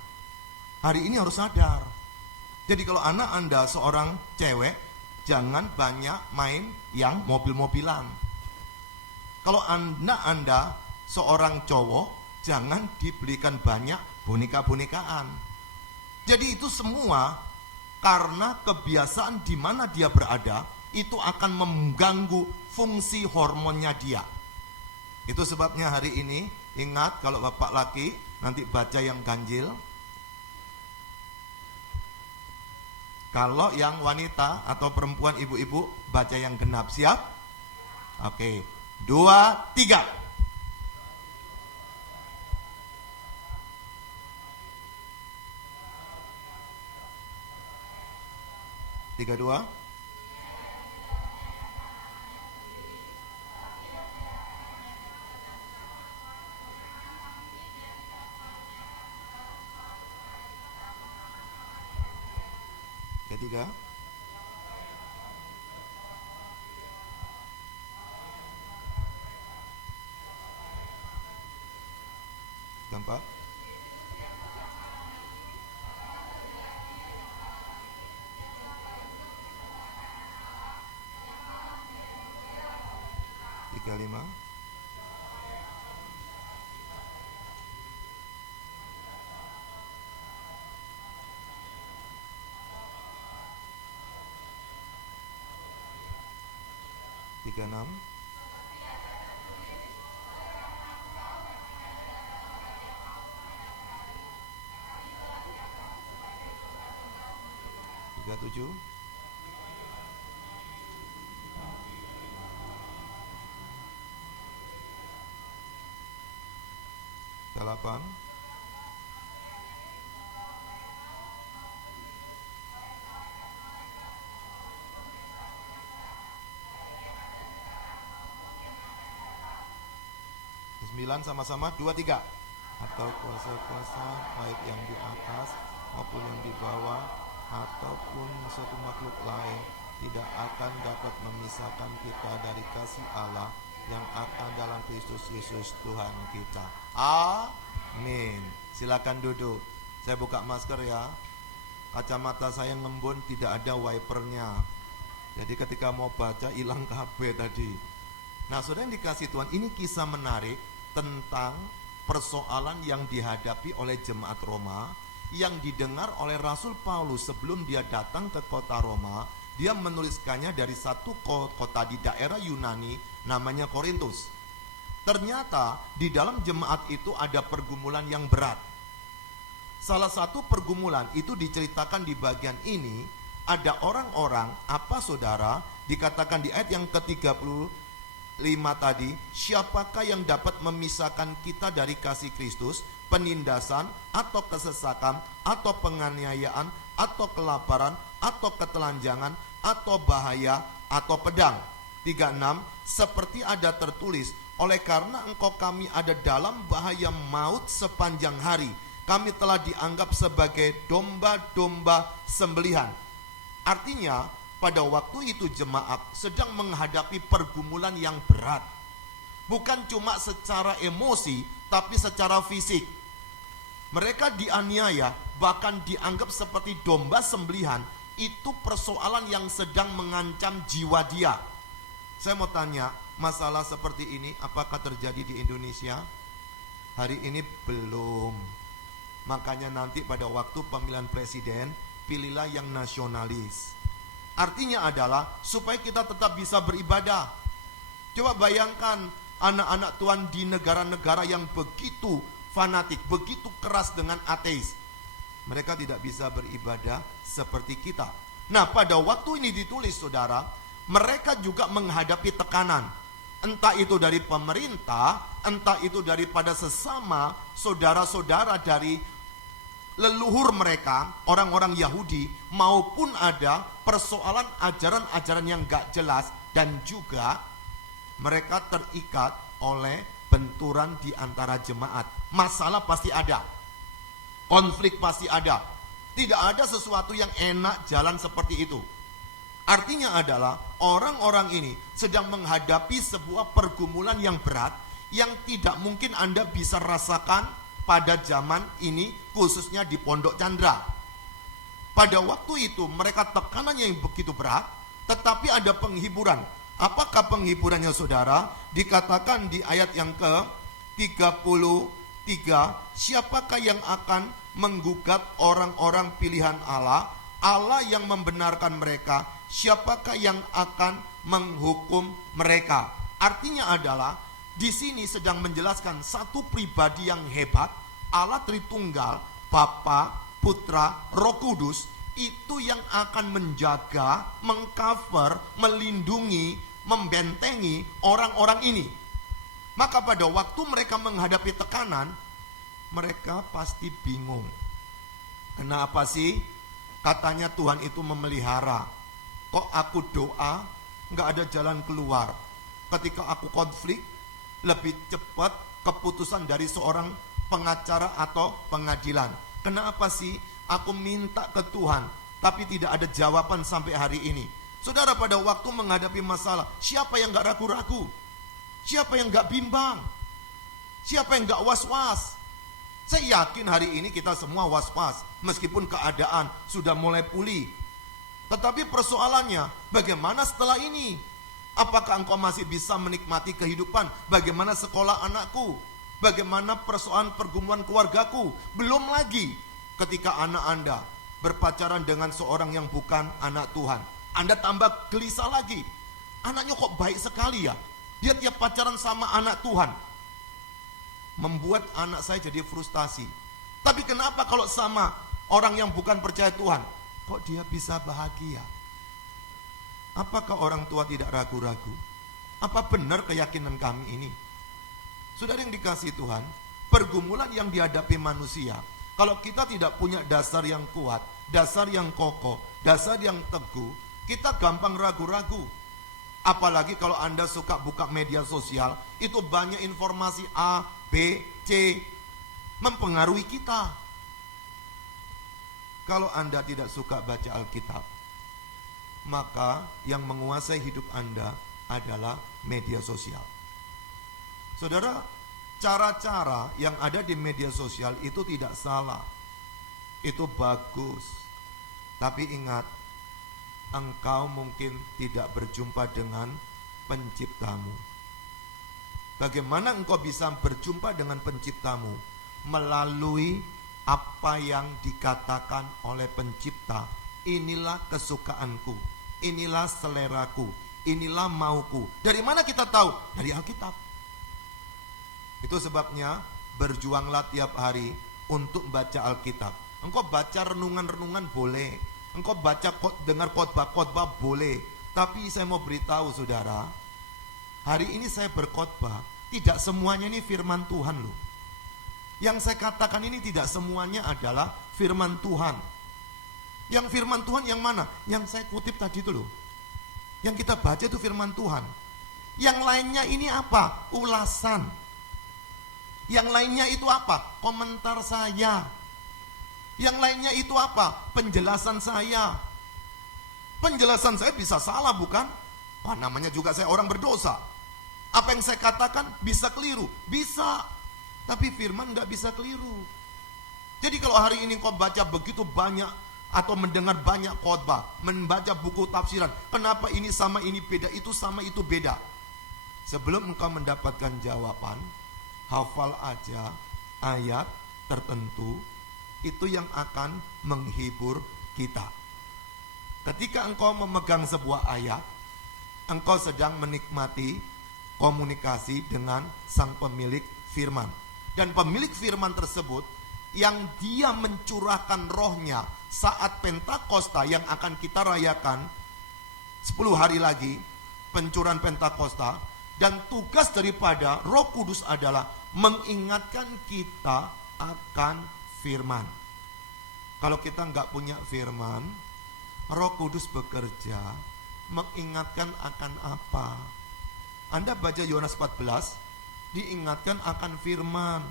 Hari ini harus sadar. Jadi kalau anak Anda seorang cewek, jangan banyak main yang mobil-mobilan. Kalau anak Anda seorang cowok, jangan dibelikan banyak boneka-bonekaan. Jadi itu semua karena kebiasaan di mana dia berada itu akan mengganggu fungsi hormonnya dia. Itu sebabnya hari ini ingat kalau bapak laki nanti baca yang ganjil. Kalau yang wanita atau perempuan ibu-ibu baca yang genap. Siap? Oke. 2, 3. Tiga, 2. Ketiga. Keempat. Tiga, 5. Tiga, 6. Tiga, 7. 8. 9 sama-sama 2, 3. Atau kuasa-kuasa baik yang di atas maupun yang di bawah ataupun suatu makhluk lain tidak akan dapat memisahkan kita dari kasih Allah yang akan dalam Kristus Yesus Tuhan kita. Amin. Silakan duduk. Saya buka masker ya. Kacamata saya ngembun, tidak ada wipernya. Jadi ketika mau baca hilang KB tadi. Nah, saudara yang dikasih Tuhan, ini kisah menarik tentang persoalan yang dihadapi oleh jemaat Roma yang didengar oleh Rasul Paulus sebelum dia datang ke kota Roma. Dia menuliskannya dari satu kota di daerah Yunani namanya Korintus. Ternyata di dalam jemaat itu ada pergumulan yang berat. Salah satu pergumulan itu diceritakan di bagian ini. Ada orang-orang, apa saudara, dikatakan di ayat yang ke-35 tadi, siapakah yang dapat memisahkan kita dari kasih Kristus? Penindasan atau kesesakan atau penganiayaan atau kelaparan atau ketelanjangan atau bahaya atau pedang. 36, seperti ada tertulis, oleh karena engkau kami ada dalam bahaya maut sepanjang hari, kami telah dianggap sebagai domba-domba sembelihan. Artinya pada waktu itu jemaat sedang menghadapi pergumulan yang berat. Bukan cuma secara emosi, tapi secara fisik. Mereka dianiaya, bahkan dianggap seperti domba sembelihan. Itu persoalan yang sedang mengancam jiwa dia. Saya mau tanya, masalah seperti ini apakah terjadi di Indonesia? Hari ini belum. Makanya nanti pada waktu pemilihan presiden, pilihlah yang nasionalis. Artinya adalah supaya kita tetap bisa beribadah. Coba bayangkan anak-anak Tuhan di negara-negara yang begitu fanatik, begitu keras dengan ateis. Mereka tidak bisa beribadah seperti kita. Nah, pada waktu ini ditulis saudara, mereka juga menghadapi tekanan. Entah itu dari pemerintah, entah itu daripada sesama saudara-saudara dari leluhur mereka, orang-orang Yahudi, maupun ada persoalan ajaran-ajaran yang gak jelas, dan juga mereka terikat oleh benturan di antara jemaat. Masalah pasti ada, konflik pasti ada. Tidak ada sesuatu yang enak jalan seperti itu. Artinya adalah orang-orang ini sedang menghadapi sebuah pergumulan yang berat yang tidak mungkin Anda bisa rasakan pada zaman ini, khususnya di Pondok Chandra. Pada waktu itu mereka tekanannya yang begitu berat, tetapi ada penghiburan. Apakah penghiburannya saudara? Dikatakan di ayat yang ke-33, siapakah yang akan menggugat orang-orang pilihan Allah, Allah yang membenarkan mereka, siapakah yang akan menghukum mereka? Artinya adalah di sini sedang menjelaskan satu pribadi yang hebat, Allah Tritunggal, Bapa, Putra, Roh Kudus, itu yang akan menjaga, mengcover, melindungi, membentengi orang-orang ini. Maka pada waktu mereka menghadapi tekanan, mereka pasti bingung. Kenapa sih? Katanya Tuhan itu memelihara. Kok aku doa, nggak ada jalan keluar. Ketika aku konflik, lebih cepat keputusan dari seorang pengacara atau pengadilan. Kenapa sih aku minta ke Tuhan, tapi tidak ada jawaban sampai hari ini? Saudara, pada waktu menghadapi masalah, siapa yang gak ragu-ragu? Siapa yang gak bimbang? Siapa yang gak was-was? Saya yakin hari ini kita semua was-was, meskipun keadaan sudah mulai pulih. Tetapi persoalannya, bagaimana setelah ini? Apakah engkau masih bisa menikmati kehidupan? Bagaimana sekolah anakku? Bagaimana persoalan pergumulan keluargaku? Belum lagi ketika anak Anda berpacaran dengan seorang yang bukan anak Tuhan. Anda tambah gelisah lagi. Anaknya kok baik sekali ya? Dia tiap pacaran sama anak Tuhan. Membuat anak saya jadi frustasi. Tapi kenapa kalau sama orang yang bukan percaya Tuhan, kok dia bisa bahagia? Apakah orang tua tidak ragu-ragu? Apa benar keyakinan kami ini? Saudara yang dikasihi Tuhan, pergumulan yang dihadapi manusia, kalau kita tidak punya dasar yang kuat, dasar yang kokoh, dasar yang teguh, kita gampang ragu-ragu. Apalagi kalau Anda suka buka media sosial, itu banyak informasi A, B, C, mempengaruhi kita. Kalau Anda tidak suka baca Alkitab, maka yang menguasai hidup Anda adalah media sosial. Saudara, cara-cara yang ada di media sosial itu tidak salah. Itu bagus. Tapi ingat, engkau mungkin tidak berjumpa dengan penciptamu. Bagaimana engkau bisa berjumpa dengan penciptamu? Melalui apa yang dikatakan oleh pencipta, inilah kesukaanku, inilah seleraku, inilah mauku. Dari mana kita tahu? Dari Alkitab. Itu sebabnya berjuanglah tiap hari untuk baca Alkitab. Engkau baca renungan-renungan boleh, engkau baca dengar khotbah-khotbah boleh. Tapi saya mau beritahu saudara, hari ini saya berkhotbah, tidak semuanya ini firman Tuhan loh. Yang saya katakan ini tidak semuanya adalah firman Tuhan. Yang firman Tuhan yang mana? Yang saya kutip tadi itu loh. Yang kita baca itu firman Tuhan. Yang lainnya ini apa? Ulasan. Yang lainnya itu apa? Komentar saya. Yang lainnya itu apa? Penjelasan saya. Penjelasan saya bisa salah bukan? Wah, namanya juga saya orang berdosa. Apa yang saya katakan bisa keliru? Bisa. Tapi firman gak bisa keliru. Jadi kalau hari ini kau baca begitu banyak atau mendengar banyak khotbah, membaca buku tafsiran, kenapa ini sama ini beda, itu sama itu beda. Sebelum engkau mendapatkan jawaban, hafal aja ayat tertentu, itu yang akan menghibur kita. Ketika engkau memegang sebuah ayat, engkau sedang menikmati komunikasi dengan sang pemilik firman. Dan pemilik firman tersebut yang dia mencurahkan rohnya saat Pentakosta yang akan kita rayakan 10 hari lagi, pencurahan Pentakosta. Dan tugas daripada Roh Kudus adalah mengingatkan kita akan firman. Kalau kita nggak punya firman, Roh Kudus bekerja mengingatkan akan apa? Anda baca Yohanes 14, diingatkan akan firman.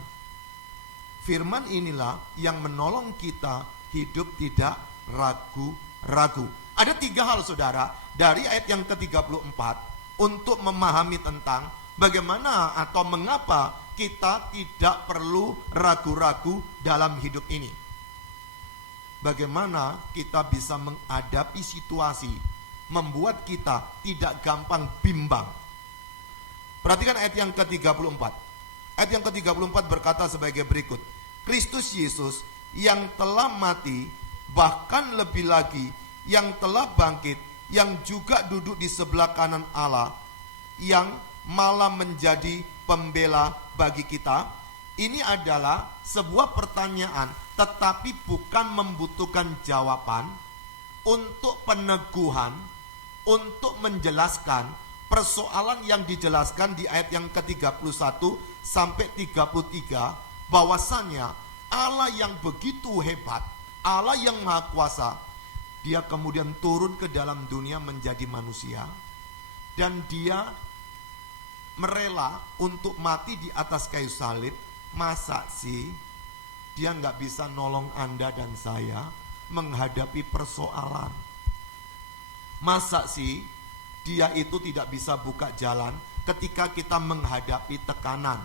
Firman inilah yang menolong kita hidup tidak ragu-ragu. Ada 3 hal saudara dari ayat yang ke-34 untuk memahami tentang bagaimana atau mengapa kita tidak perlu ragu-ragu dalam hidup ini. Bagaimana kita bisa menghadapi situasi, membuat kita tidak gampang bimbang. Perhatikan ayat yang ke-34. Ayat yang ke-34 berkata sebagai berikut. Kristus Yesus yang telah mati, bahkan lebih lagi yang telah bangkit, yang juga duduk di sebelah kanan Allah, yang malah menjadi pembela bagi kita. Ini adalah sebuah pertanyaan, tetapi bukan membutuhkan jawaban, untuk peneguhan, untuk menjelaskan persoalan yang dijelaskan di ayat yang ke-31 sampai 33, bahwasannya Allah yang begitu hebat, Allah yang maha kuasa, dia kemudian turun ke dalam dunia menjadi manusia, dan dia merela untuk mati di atas kayu salib. Masa sih dia nggak bisa nolong Anda dan saya menghadapi persoalan? Masa sih dia itu tidak bisa buka jalan ketika kita menghadapi tekanan?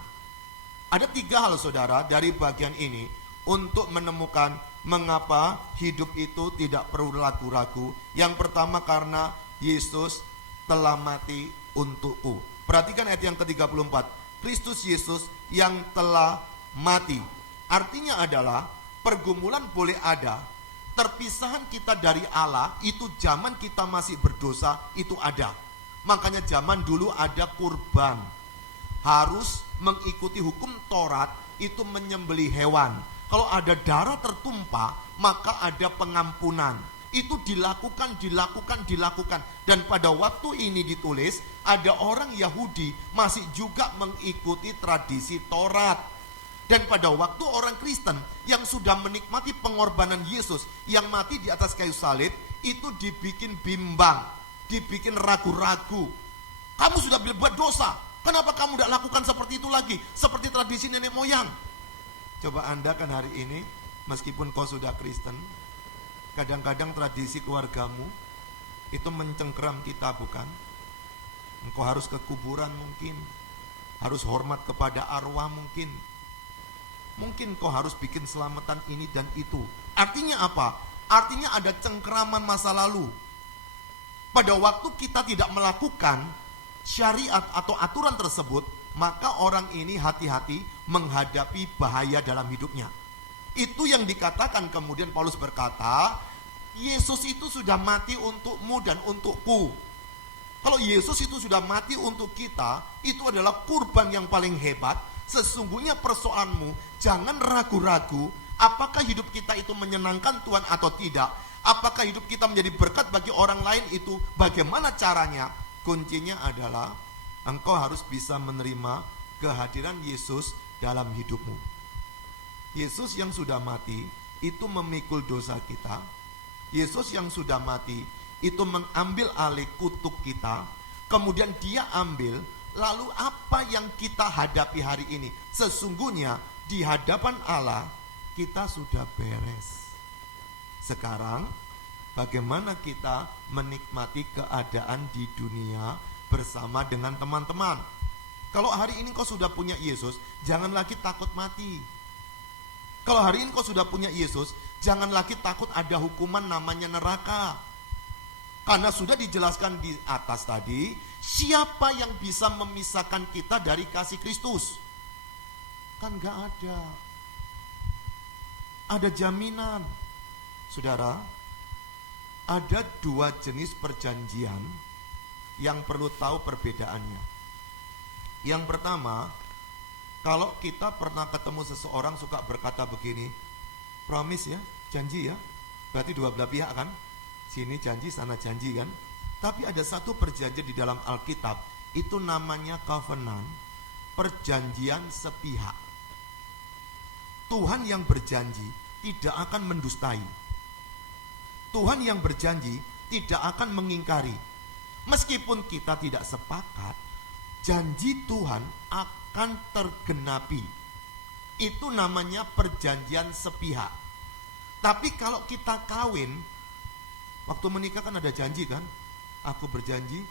Ada 3 hal saudara dari bagian ini untuk menemukan mengapa hidup itu tidak perlu ragu-ragu. Yang pertama, karena Yesus telah mati untukku. Perhatikan ayat yang ke-34. Kristus Yesus yang telah mati. Artinya adalah pergumulan boleh ada, terpisahan kita dari Allah itu zaman kita masih berdosa itu ada. Makanya zaman dulu ada kurban, harus mengikuti hukum Taurat, itu menyembelih hewan. Kalau ada darah tertumpah, maka ada pengampunan. Itu dilakukan. Dan pada waktu ini ditulis, ada orang Yahudi masih juga mengikuti tradisi Taurat. Dan pada waktu orang Kristen yang sudah menikmati pengorbanan Yesus yang mati di atas kayu salib, itu dibikin bimbang, dibikin ragu-ragu. Kamu sudah berbuat dosa, kenapa kamu tidak lakukan seperti itu lagi, seperti tradisi nenek moyang? Coba Anda kan hari ini, meskipun kau sudah Kristen, kadang-kadang tradisi keluargamu itu mencengkeram kita, bukan? Engkau harus ke kuburan mungkin, harus hormat kepada arwah mungkin kau harus bikin selamatan ini dan itu. Artinya apa? Artinya ada cengkeraman masa lalu. Pada waktu kita tidak melakukan syariat atau aturan tersebut, maka orang ini hati-hati menghadapi bahaya dalam hidupnya. Itu yang dikatakan kemudian Paulus berkata, Yesus itu sudah mati untukmu dan untukku. Kalau Yesus itu sudah mati untuk kita, itu adalah kurban yang paling hebat. Sesungguhnya persoalanmu, jangan ragu-ragu apakah hidup kita itu menyenangkan Tuhan atau tidak. Apakah hidup kita menjadi berkat bagi orang lain itu bagaimana caranya? Kuncinya adalah engkau harus bisa menerima kehadiran Yesus dalam hidupmu. Yesus yang sudah mati itu memikul dosa kita. Yesus yang sudah mati itu mengambil alih kutuk kita. Kemudian dia ambil, lalu apa yang kita hadapi hari ini? Sesungguhnya di hadapan Allah kita sudah beres. Sekarang bagaimana kita menikmati keadaan di dunia bersama dengan teman-teman? Kalau hari ini kau sudah punya Yesus, jangan lagi takut mati. Kalau hari ini kau sudah punya Yesus, jangan lagi takut ada hukuman namanya neraka. Karena sudah dijelaskan di atas tadi, siapa yang bisa memisahkan kita dari kasih Kristus? Kan gak ada. Ada jaminan. Saudara, ada dua jenis perjanjian yang perlu tahu perbedaannya. Yang pertama, kalau kita pernah ketemu seseorang suka berkata begini, promise ya, janji ya, berarti dua belah pihak kan, sini janji, sana janji kan. Tapi ada satu perjanjian di dalam Alkitab, itu namanya covenant, perjanjian sepihak. Tuhan yang berjanji tidak akan mendustai. Tuhan yang berjanji tidak akan mengingkari. Meskipun kita tidak sepakat, janji Tuhan akan tergenapi. Itu namanya perjanjian sepihak. Tapi kalau kita kawin, waktu menikah kan ada janji kan? Aku berjanji,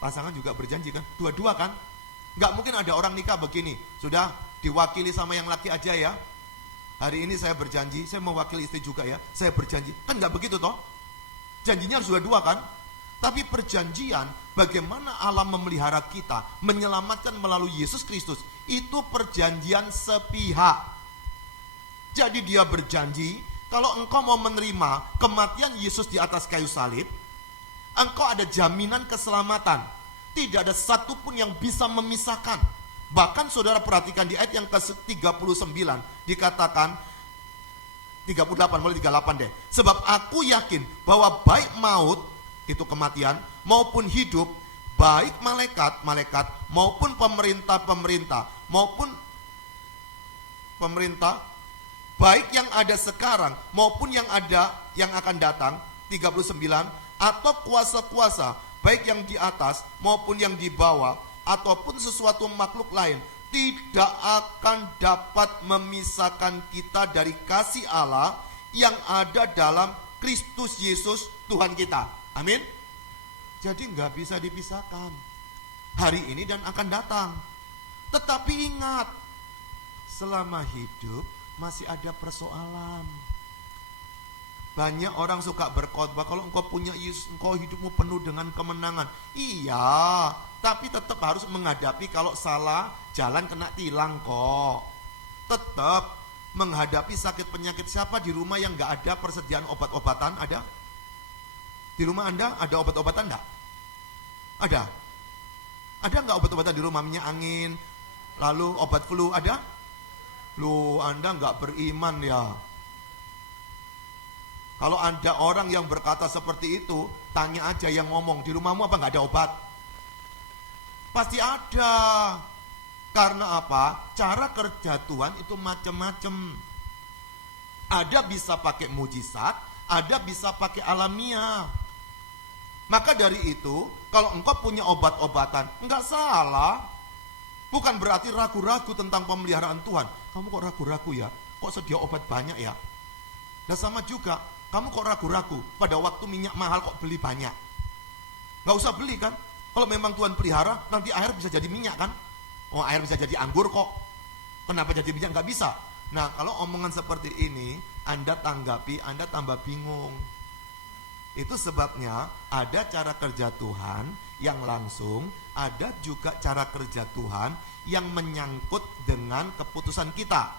pasangan juga berjanji kan? Dua-dua kan? Nggak mungkin ada orang nikah begini, sudah diwakili sama yang laki aja ya. Hari ini saya berjanji, saya mewakili istri juga ya, saya berjanji. Kan nggak begitu toh? Janjinya harus dua-dua kan? Tapi perjanjian bagaimana Allah memelihara kita, menyelamatkan melalui Yesus Kristus, itu perjanjian sepihak. Jadi dia berjanji, kalau engkau mau menerima kematian Yesus di atas kayu salib, engkau ada jaminan keselamatan. Tidak ada satupun yang bisa memisahkan. Bahkan saudara perhatikan di ayat yang ke-39 dikatakan 38 mulai 38 deh. Sebab aku yakin bahwa baik maut itu kematian maupun hidup, baik malaikat maupun pemerintah maupun pemerintah, baik yang ada sekarang maupun yang akan datang 39, atau kuasa-kuasa baik yang di atas maupun yang di bawah ataupun sesuatu makhluk lain tidak akan dapat memisahkan kita dari kasih Allah yang ada dalam Kristus Yesus Tuhan kita. Amin. Jadi nggak bisa dipisahkan hari ini dan akan datang. Tetapi ingat, selama hidup masih ada persoalan. Banyak orang suka berkhotbah, kalau engkau punya Yesus, engkau hidupmu penuh dengan kemenangan. Iya, tapi tetap harus menghadapi kalau salah jalan kena tilang kok. Tetap menghadapi sakit penyakit. Siapa di rumah yang gak ada persediaan obat-obatan? Ada? Di rumah Anda ada obat-obatan enggak? Ada? Ada enggak obat-obatan di rumah? Minyak angin, lalu obat flu, ada? Loh, Anda enggak beriman ya. Kalau ada orang yang berkata seperti itu, tanya aja yang ngomong, di rumahmu apa enggak ada obat? Pasti ada. Karena apa? Cara kerja Tuhan itu macam-macam. Ada bisa pakai mujizat, ada bisa pakai alamiah. Maka dari itu, kalau engkau punya obat-obatan, enggak salah. Bukan berarti ragu-ragu tentang pemeliharaan Tuhan. Kamu kok ragu-ragu ya? Kok sedia obat banyak ya? Dan sama juga, kamu kok ragu-ragu pada waktu minyak mahal kok beli banyak? Gak usah beli kan? Kalau memang Tuhan pelihara, nanti air bisa jadi minyak kan? Oh, air bisa jadi anggur kok. Kenapa jadi minyak? Gak bisa. Nah, kalau omongan seperti ini Anda tanggapi, Anda tambah bingung. Itu sebabnya ada cara kerja Tuhan yang langsung, ada juga cara kerja Tuhan yang menyangkut dengan keputusan kita.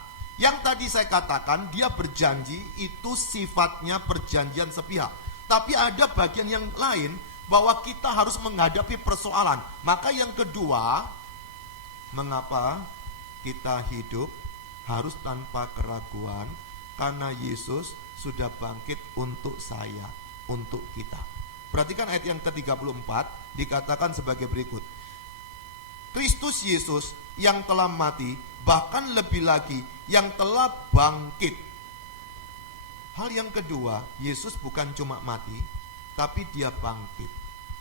Yang tadi saya katakan, dia berjanji itu sifatnya perjanjian sepihak. Tapi ada bagian yang lain, bahwa kita harus menghadapi persoalan. Maka yang kedua, mengapa kita hidup harus tanpa keraguan? Karena Yesus sudah bangkit untuk saya, untuk kita. Perhatikan ayat yang ke-34, dikatakan sebagai berikut. Kristus Yesus yang telah mati, bahkan lebih lagi yang telah bangkit. Hal yang kedua, Yesus bukan cuma mati, tapi dia bangkit.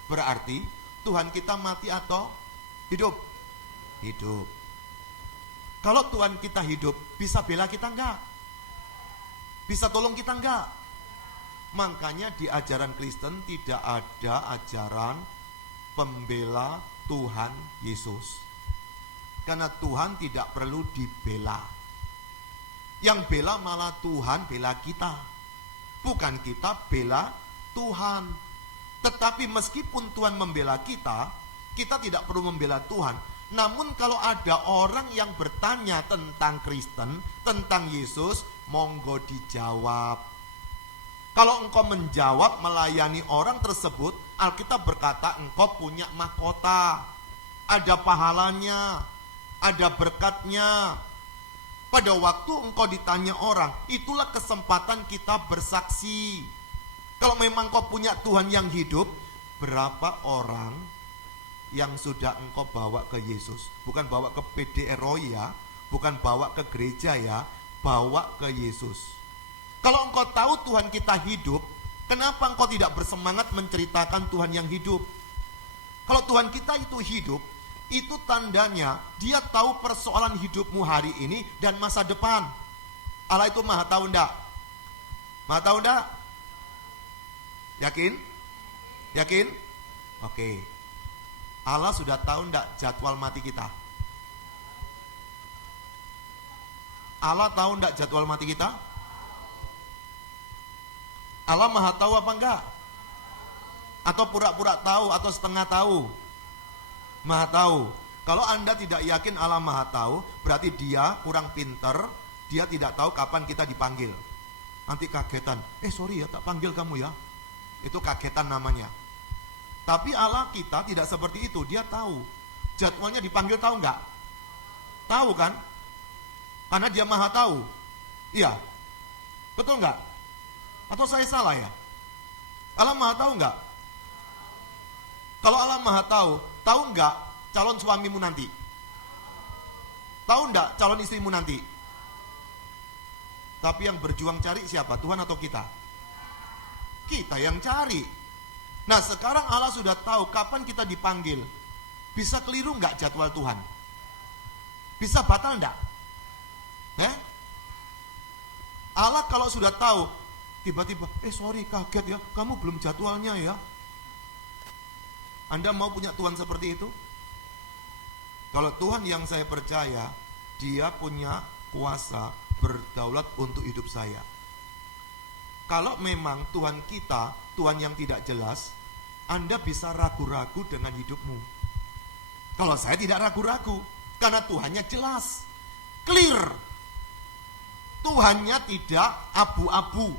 Berarti Tuhan kita mati atau hidup? Hidup. Kalau Tuhan kita hidup, bisa bela kita enggak? Bisa tolong kita enggak? Makanya di ajaran Kristen tidak ada ajaran pembela Tuhan Yesus. Karena Tuhan tidak perlu dibela. Yang bela malah Tuhan bela kita. Bukan kita bela Tuhan. Tetapi meskipun Tuhan membela kita, kita tidak perlu membela Tuhan. Namun kalau ada orang yang bertanya tentang Kristen, tentang Yesus, monggo dijawab. Kalau engkau menjawab melayani orang tersebut, Alkitab berkata engkau punya mahkota. Ada pahalanya, ada berkatnya. Pada waktu engkau ditanya orang, itulah kesempatan kita bersaksi. Kalau memang kau punya Tuhan yang hidup, berapa orang yang sudah engkau bawa ke Yesus? Bukan bawa ke PDROI ya, bukan bawa ke gereja ya, bawa ke Yesus. Kalau engkau tahu Tuhan kita hidup, kenapa engkau tidak bersemangat menceritakan Tuhan yang hidup? Kalau Tuhan kita itu hidup, itu tandanya dia tahu persoalan hidupmu hari ini dan masa depan. Allah itu maha tahu enggak? Maha tahu enggak? Yakin? Yakin? Oke. Allah sudah tahu enggak jadwal mati kita? Allah tahu enggak jadwal mati kita? Allah maha tahu apa enggak? Atau pura-pura tahu atau setengah tahu? Maha tahu. Kalau Anda tidak yakin Allah maha tahu, berarti dia kurang pinter, dia tidak tahu kapan kita dipanggil. Nanti kagetan, sorry ya tak panggil kamu ya. Itu kagetan namanya. Tapi Allah kita tidak seperti itu, dia tahu. Jadwalnya dipanggil tahu enggak? Tahu kan? Karena dia maha tahu. Iya. Betul enggak? Atau saya salah ya? Allah maha tahu enggak? Kalau Allah maha tahu, tahu enggak calon suamimu nanti? Tahu enggak calon istrimu nanti? Tapi yang berjuang cari siapa? Tuhan atau kita? Kita yang cari. Nah sekarang Allah sudah tahu kapan kita dipanggil. Bisa keliru enggak jadwal Tuhan? Bisa batal enggak? Allah kalau sudah tahu, tiba-tiba, sorry kaget ya, kamu belum jadwalnya ya. Anda mau punya Tuhan seperti itu? Kalau Tuhan yang saya percaya, dia punya kuasa berdaulat untuk hidup saya. Kalau memang Tuhan kita, Tuhan yang tidak jelas, Anda bisa ragu-ragu dengan hidupmu. Kalau saya tidak ragu-ragu, karena Tuhannya jelas, clear. Tuhannya tidak abu-abu.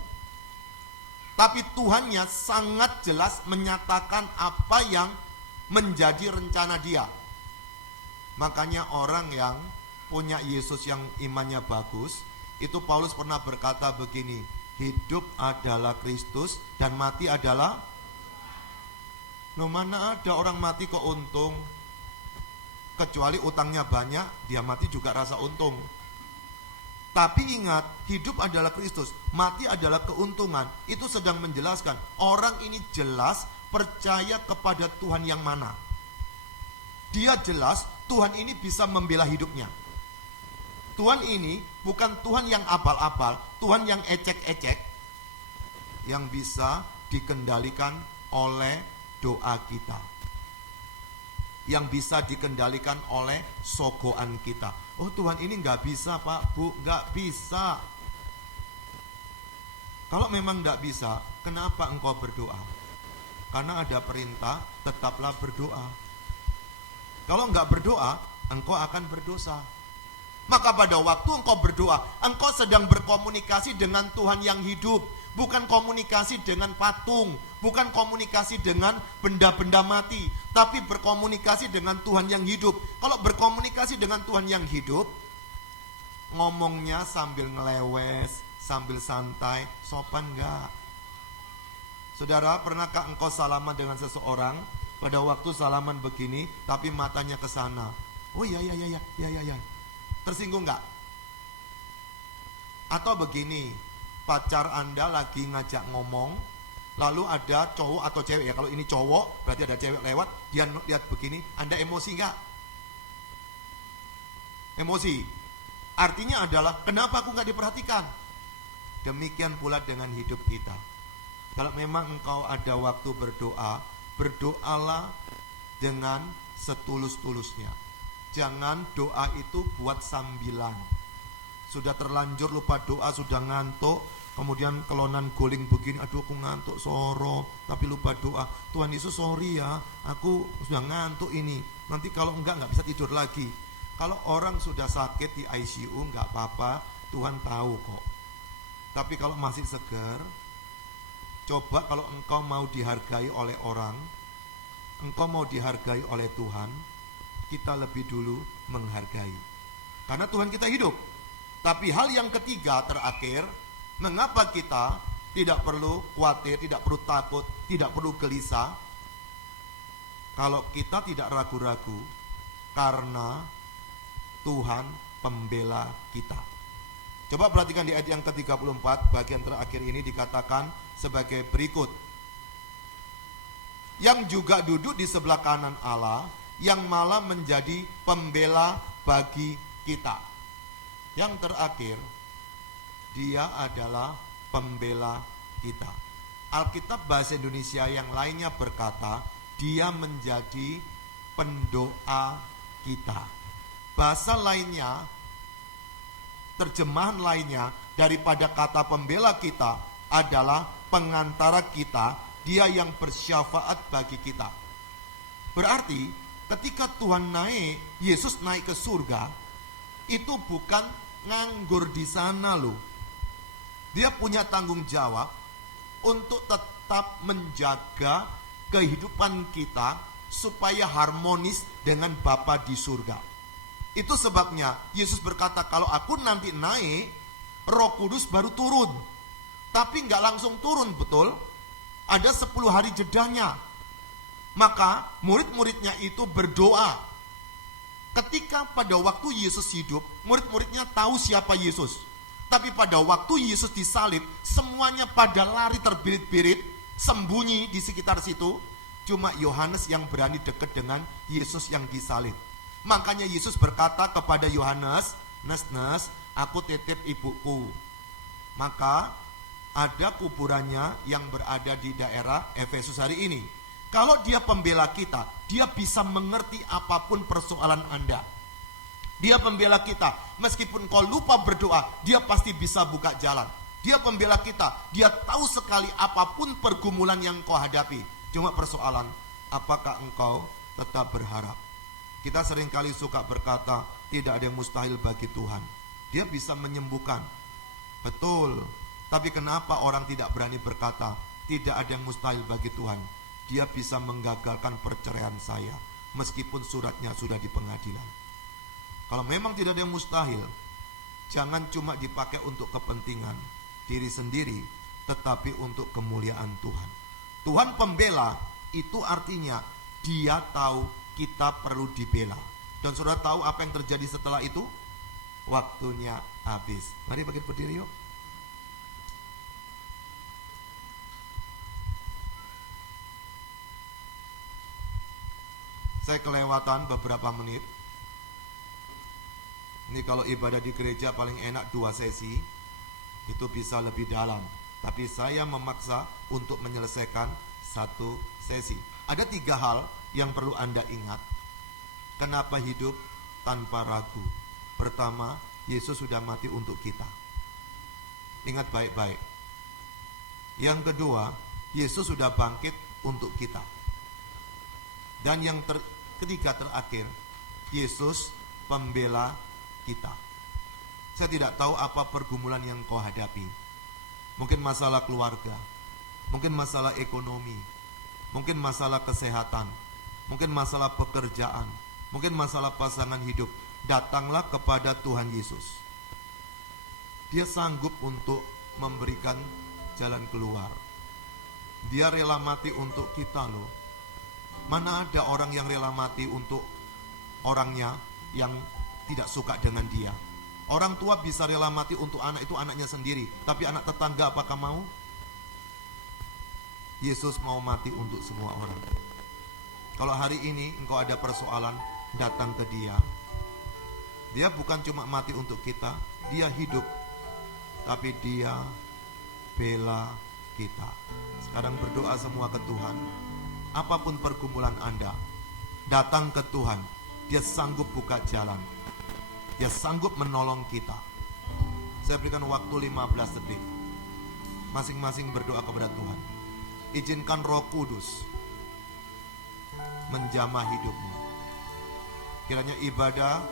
Tapi Tuhannya sangat jelas menyatakan apa yang menjadi rencana dia. Makanya orang yang punya Yesus yang imannya bagus, itu Paulus pernah berkata begini, hidup adalah Kristus dan mati adalah. Mana ada orang mati kok untung? Kecuali utangnya banyak, dia mati juga rasa untung. Tapi ingat, hidup adalah Kristus, mati adalah keuntungan. Itu sedang menjelaskan, orang ini jelas percaya kepada Tuhan yang mana. Dia jelas Tuhan ini bisa membela hidupnya. Tuhan ini bukan Tuhan yang abal-abal, Tuhan yang ecek-ecek, yang bisa dikendalikan oleh doa kita, yang bisa dikendalikan oleh sogoan kita. Oh Tuhan ini nggak bisa Pak, Bu, nggak bisa. Kalau memang nggak bisa, kenapa engkau berdoa? Karena ada perintah, tetaplah berdoa. Kalau nggak berdoa, engkau akan berdosa. Maka pada waktu engkau berdoa, engkau sedang berkomunikasi dengan Tuhan yang hidup. Bukan komunikasi dengan patung, bukan komunikasi dengan benda-benda mati, tapi berkomunikasi dengan Tuhan yang hidup. Kalau berkomunikasi dengan Tuhan yang hidup, ngomongnya sambil ngelewes, sambil santai, sopan enggak? Saudara, pernahkah engkau salaman dengan seseorang, pada waktu salaman begini, tapi matanya ke sana? Oh ya. Tersinggung enggak? Atau begini, pacar Anda lagi ngajak ngomong, lalu ada cowok atau cewek ya, kalau ini cowok berarti ada cewek lewat, dia lihat begini, Anda emosi enggak? Emosi. Artinya adalah, kenapa aku enggak diperhatikan? Demikian pula dengan hidup kita. Kalau memang engkau ada waktu berdoa, berdoalah dengan setulus-tulusnya. Jangan doa itu buat sambilan. Sudah terlanjur lupa doa, sudah ngantuk, kemudian kelonan guling begini, aduh aku ngantuk soro, tapi lupa doa. Tuhan Yesus sorry ya, aku sudah ngantuk ini, nanti kalau enggak bisa tidur lagi. Kalau orang sudah sakit di ICU enggak apa-apa, Tuhan tahu kok. Tapi kalau masih segar, coba kalau engkau mau dihargai oleh orang, engkau mau dihargai oleh Tuhan, kita lebih dulu menghargai. Karena Tuhan kita hidup. Tapi hal yang ketiga terakhir, mengapa kita tidak perlu khawatir, tidak perlu takut, tidak perlu gelisah, kalau kita tidak ragu-ragu, karena Tuhan pembela kita. Coba perhatikan di ayat yang ke-34, bagian terakhir ini dikatakan sebagai berikut. Yang juga duduk di sebelah kanan Allah, yang malah menjadi pembela bagi kita. Yang terakhir, dia adalah pembela kita. Alkitab bahasa Indonesia yang lainnya berkata, dia menjadi pendoa kita. Bahasa lainnya, terjemahan lainnya daripada kata pembela kita adalah pengantara kita, dia yang bersyafaat bagi kita. Berarti ketika Tuhan Yesus naik ke surga, itu bukan nganggur di sana loh. Dia punya tanggung jawab untuk tetap menjaga kehidupan kita supaya harmonis dengan Bapa di surga. Itu sebabnya Yesus berkata, kalau aku nanti naik, Roh Kudus baru turun. Tapi nggak langsung turun, betul? Ada 10 hari jedanya. Maka murid-muridnya itu berdoa. Ketika pada waktu Yesus hidup, murid-muridnya tahu siapa Yesus. Tapi pada waktu Yesus disalib, semuanya pada lari terbirit-birit, sembunyi di sekitar situ. Cuma Yohanes yang berani dekat dengan Yesus yang disalib. Makanya Yesus berkata kepada Yohanes, Nes, aku titip ibuku. Maka ada kuburannya yang berada di daerah Efesus hari ini. Kalau dia pembela kita, dia bisa mengerti apapun persoalan Anda. Dia pembela kita, meskipun kau lupa berdoa, dia pasti bisa buka jalan. Dia pembela kita, dia tahu sekali apapun pergumulan yang kau hadapi. Cuma persoalan, apakah engkau tetap berharap? Kita seringkali suka berkata, tidak ada yang mustahil bagi Tuhan. Dia bisa menyembuhkan, betul. Tapi kenapa orang tidak berani berkata, tidak ada yang mustahil bagi Tuhan? Dia bisa menggagalkan perceraian saya, meskipun suratnya sudah di pengadilan. Kalau memang tidak ada yang mustahil, jangan cuma dipakai untuk kepentingan diri sendiri, tetapi untuk kemuliaan Tuhan. Tuhan pembela, itu artinya dia tahu kita perlu dibela. Dan saudara tahu apa yang terjadi setelah itu? Waktunya habis. Mari bangkit berdiri yuk. Saya kelewatan beberapa menit. Ini kalau ibadah di gereja paling enak 2 sesi, itu bisa lebih dalam. Tapi saya memaksa untuk menyelesaikan 1 sesi. Ada 3 hal yang perlu Anda ingat. Kenapa hidup tanpa ragu? Pertama, Yesus sudah mati untuk kita. Ingat baik-baik. Yang kedua, Yesus sudah bangkit untuk kita. Dan yang ketiga terakhir, Yesus pembela kita. Saya tidak tahu apa pergumulan yang kau hadapi. Mungkin masalah keluarga, mungkin masalah ekonomi, mungkin masalah kesehatan, mungkin masalah pekerjaan, mungkin masalah pasangan hidup. Datanglah kepada Tuhan Yesus. Dia sanggup untuk memberikan jalan keluar. Dia rela mati untuk kita loh. Mana ada orang yang rela mati untuk orangnya yang tidak suka dengan dia. Orang tua bisa rela mati untuk anak itu anaknya sendiri, tapi anak tetangga apakah mau? Yesus mau mati untuk semua orang. Kalau hari ini engkau ada persoalan, datang ke Dia. Dia bukan cuma mati untuk kita, Dia hidup, tapi Dia bela kita. Sekarang berdoa semua ke Tuhan. Apapun pergumulan Anda, datang ke Tuhan. Dia sanggup buka jalan. Dia sanggup menolong kita. Saya berikan waktu 15 detik. Masing-masing berdoa kepada Tuhan. Izinkan Roh Kudus menjamah hidupmu. Kiranya ibadah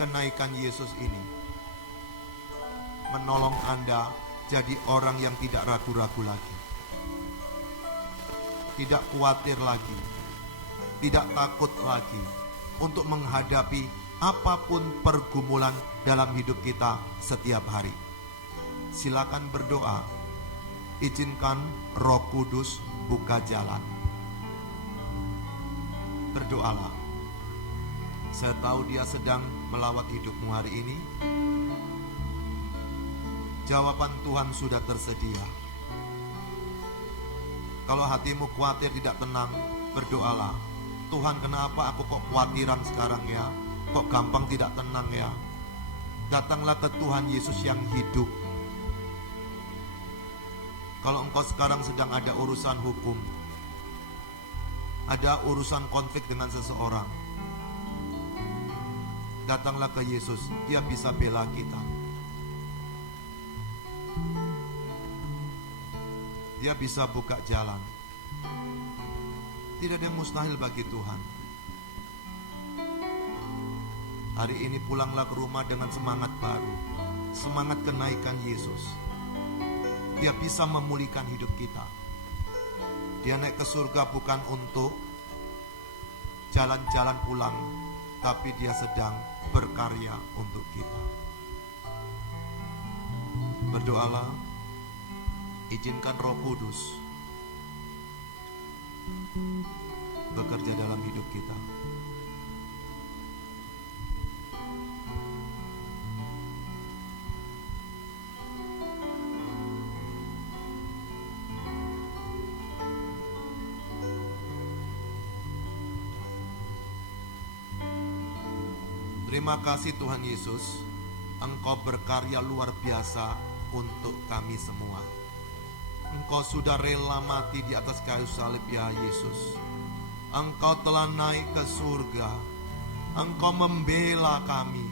kenaikan Yesus ini menolong Anda jadi orang yang tidak ragu-ragu lagi, tidak khawatir lagi, tidak takut lagi untuk menghadapi apapun pergumulan dalam hidup kita setiap hari. Silakan berdoa. Izinkan Roh Kudus buka jalan. Berdoalah. Saya tahu Dia sedang melawat hidupmu hari ini. Jawaban Tuhan sudah tersedia. Kalau hatimu khawatir tidak tenang, berdoalah. Tuhan, kenapa aku kok khawatiran sekarang ya? Kok gampang tidak tenang ya? Datanglah ke Tuhan Yesus yang hidup. Kalau engkau sekarang sedang ada urusan hukum, ada urusan konflik dengan seseorang, datanglah ke Yesus. Dia bisa bela kita. Dia bisa buka jalan. Tidak ada yang mustahil bagi Tuhan. Hari ini pulanglah ke rumah dengan semangat baru, semangat kenaikan Yesus. Dia bisa memulihkan hidup kita. Dia naik ke surga bukan untuk jalan-jalan pulang, tapi Dia sedang berkarya untuk kita. Berdoalah, izinkan Roh Kudus bekerja dalam hidup kita. Terima kasih Tuhan Yesus, Engkau berkarya luar biasa untuk kami semua. Engkau sudah rela mati di atas kayu salib ya Yesus. Engkau telah naik ke surga. Engkau membela kami.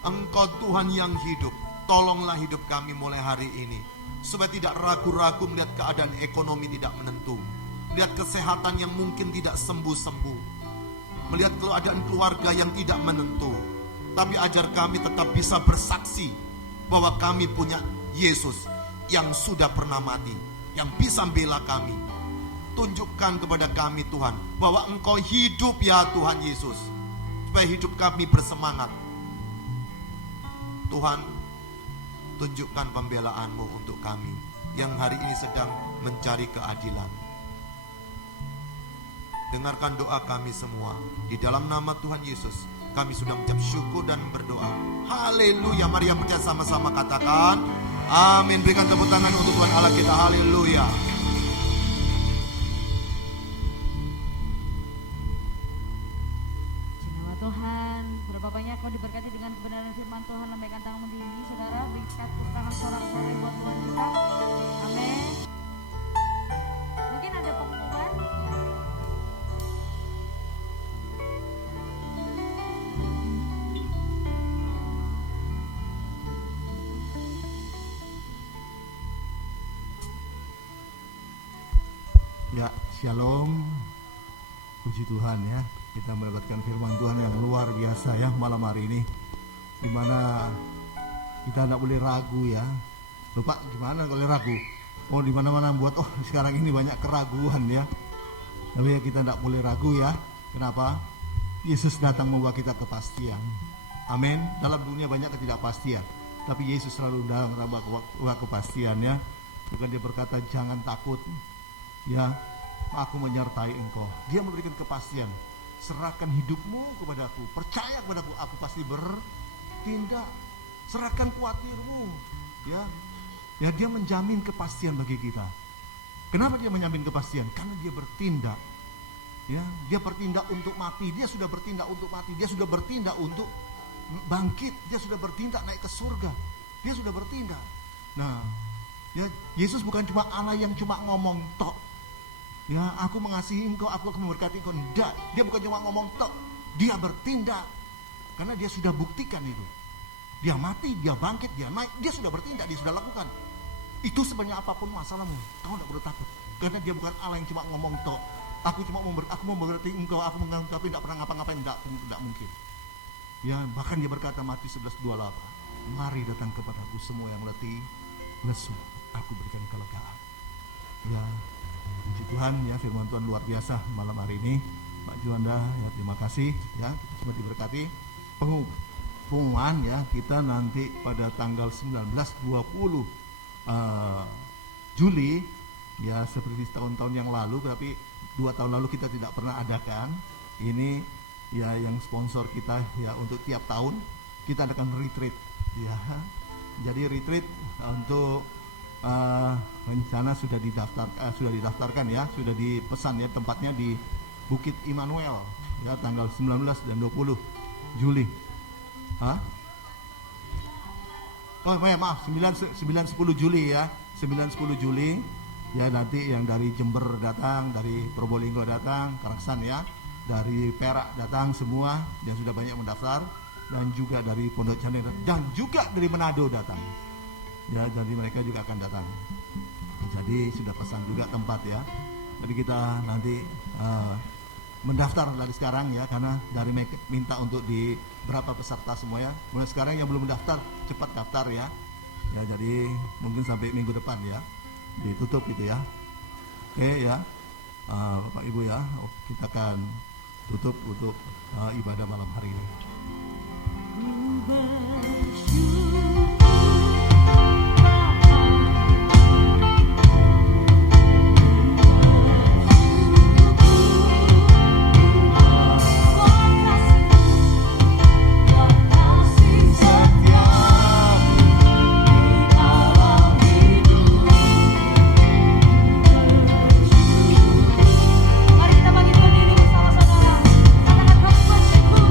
Engkau Tuhan yang hidup. Tolonglah hidup kami mulai hari ini, supaya tidak ragu-ragu melihat keadaan ekonomi tidak menentu, melihat kesehatan yang mungkin tidak sembuh-sembuh, melihat keadaan keluarga yang tidak menentu. Tapi ajar kami tetap bisa bersaksi bahwa kami punya Yesus yang sudah pernah mati, yang bisa membela kami. Tunjukkan kepada kami Tuhan bahwa Engkau hidup ya Tuhan Yesus, supaya hidup kami bersemangat. Tuhan, tunjukkan pembelaanmu untuk kami yang hari ini sedang mencari keadilan. Dengarkan doa kami semua. Di dalam nama Tuhan Yesus kami sudah mengucap syukur dan berdoa. Haleluya. Mari yang percaya sama-sama katakan amin. Berikan tepuk tangan untuk Tuhan Allah kita. Haleluya. Nama Tuhan, berapa banyak kau diberkati dengan kebenaran firman Tuhan. Lambaikan tanganmu di sini, saudara. Berikan tepuk tangan sorak-sorai buat Tuhan kita. Amin. Mungkin ada pengumuman. Ya, shalom. Puji Tuhan ya. Kita mendapatkan firman Tuhan yang luar biasa ya malam hari ini, di mana kita tidak boleh ragu ya. Bapak gimana kalau ragu? Oh di mana-mana buat sekarang ini banyak keraguan ya. Tapi ya kita tidak boleh ragu ya. Kenapa? Yesus datang membawa kita kepastian. Amin. Dalam dunia banyak ketidakpastian, tapi Yesus selalu datang membawa kepastian ya. Bukan dia berkata jangan takut ya, aku menyertai engkau. Dia memberikan kepastian. Serahkan hidupmu kepadaku, percaya kepadaku, aku pasti bertindak. Serahkan khawatirmu ya. Ya dia menjamin kepastian bagi kita. Kenapa dia menjamin kepastian? Karena dia bertindak. Ya, dia bertindak untuk mati. Dia sudah bertindak untuk mati. Dia sudah bertindak untuk bangkit. Dia sudah bertindak naik ke surga. Dia sudah bertindak. Nah, ya Yesus bukan cuma Allah yang cuma ngomong tok. Ya, aku mengasihi engkau, aku akan memberkati engkau. Enggak, dia bukan cuma ngomong tok. Dia bertindak. Karena dia sudah buktikan itu. Dia mati, dia bangkit, dia naik. Dia sudah bertindak, dia sudah lakukan. Itu sebanyak apapun masalahmu, kau tidak perlu takut. Karena dia bukan Allah yang cuma ngomong tok. Aku memberkati engkau, aku menganggap tapi tidak pernah ngapa-ngapain, tidak mungkin. Ya, bahkan dia berkata Matius 11:28, mari datang kepadaku semua yang letih, lesu, aku berikan kelegaan. Ya, puji Tuhan ya, firman Tuhan luar biasa malam hari ini. Pak Juanda, ya terima kasih ya, kita semua diberkati. Pengumuman ya, kita nanti pada tanggal 19-20 Juli ya, seperti tahun-tahun yang lalu, tapi 2 tahun lalu kita tidak pernah adakan. Ini ya yang sponsor kita ya, untuk tiap tahun kita adakan retreat ya. Jadi retreat untuk rencana sudah didaftarkan ya, sudah dipesan ya, tempatnya di Bukit Immanuel ya, tanggal 19 dan 20 Juli. Maaf, 9-10 Juli ya, 9-10 Juli ya. Nanti yang dari Jember datang, dari Probolinggo datang, Karaksan ya, dari Perak datang semua yang sudah banyak mendaftar, dan juga dari Pondok Cabai dan juga dari Manado datang ya, jadi mereka juga akan datang. Jadi sudah pesan juga tempat ya. Jadi kita nanti mendaftar dari sekarang ya, karena dari minta untuk di berapa peserta semuanya. Mulai sekarang yang belum mendaftar cepat daftar ya. Ya jadi mungkin sampai minggu depan ya ditutup gitu ya. Oke ya, Bapak Ibu ya, kita akan tutup untuk ibadah malam hari ini. Mari kita bangkitkan diri bersama-sama. Katakan kami bersyukur.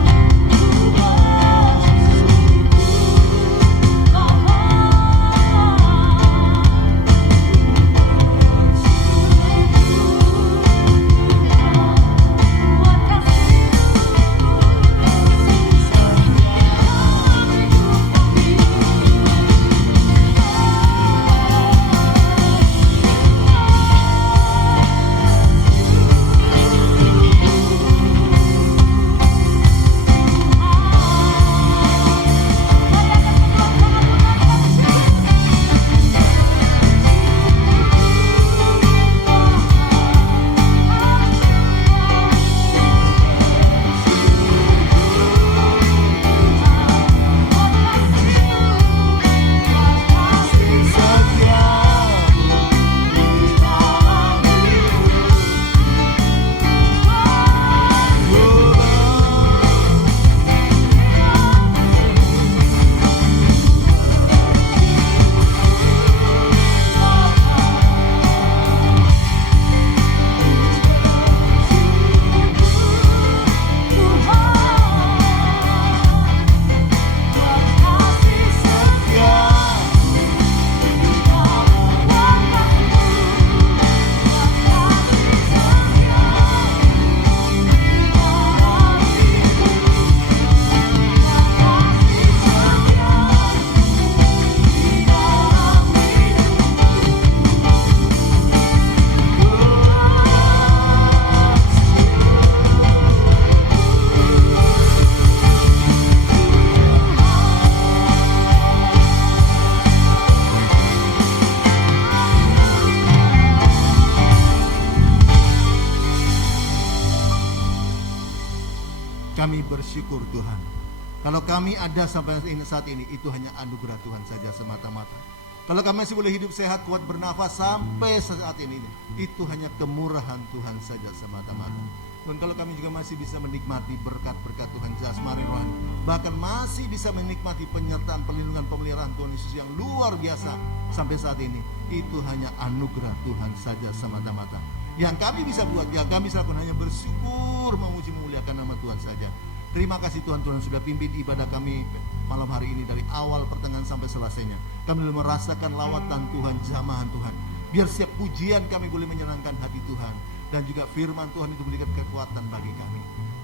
bersyukur Tuhan. Kalau kami ada sampai saat ini, itu hanya anugerah Tuhan saja semata-mata. Kalau kami masih boleh hidup sehat, kuat bernafas sampai saat ini, itu hanya kemurahan Tuhan saja semata-mata. Dan kalau kami juga masih bisa menikmati berkat-berkat Tuhan jasmani rohani, bahkan masih bisa menikmati penyertaan, perlindungan, pemeliharaan Tuhan Yesus yang luar biasa sampai saat ini, itu hanya anugerah Tuhan saja semata-mata. Yang kami bisa buat, yang kami bisa lakukan hanya bersyukur, memuji, memuliakan nama Tuhan saja. Terima kasih Tuhan sudah pimpin ibadah kami malam hari ini dari awal pertengahan sampai selesainya. Kami boleh merasakan lawatan Tuhan, jamahan Tuhan. Biar setiap pujian kami boleh menyenangkan hati Tuhan, dan juga firman Tuhan itu memberikan kekuatan bagi kami.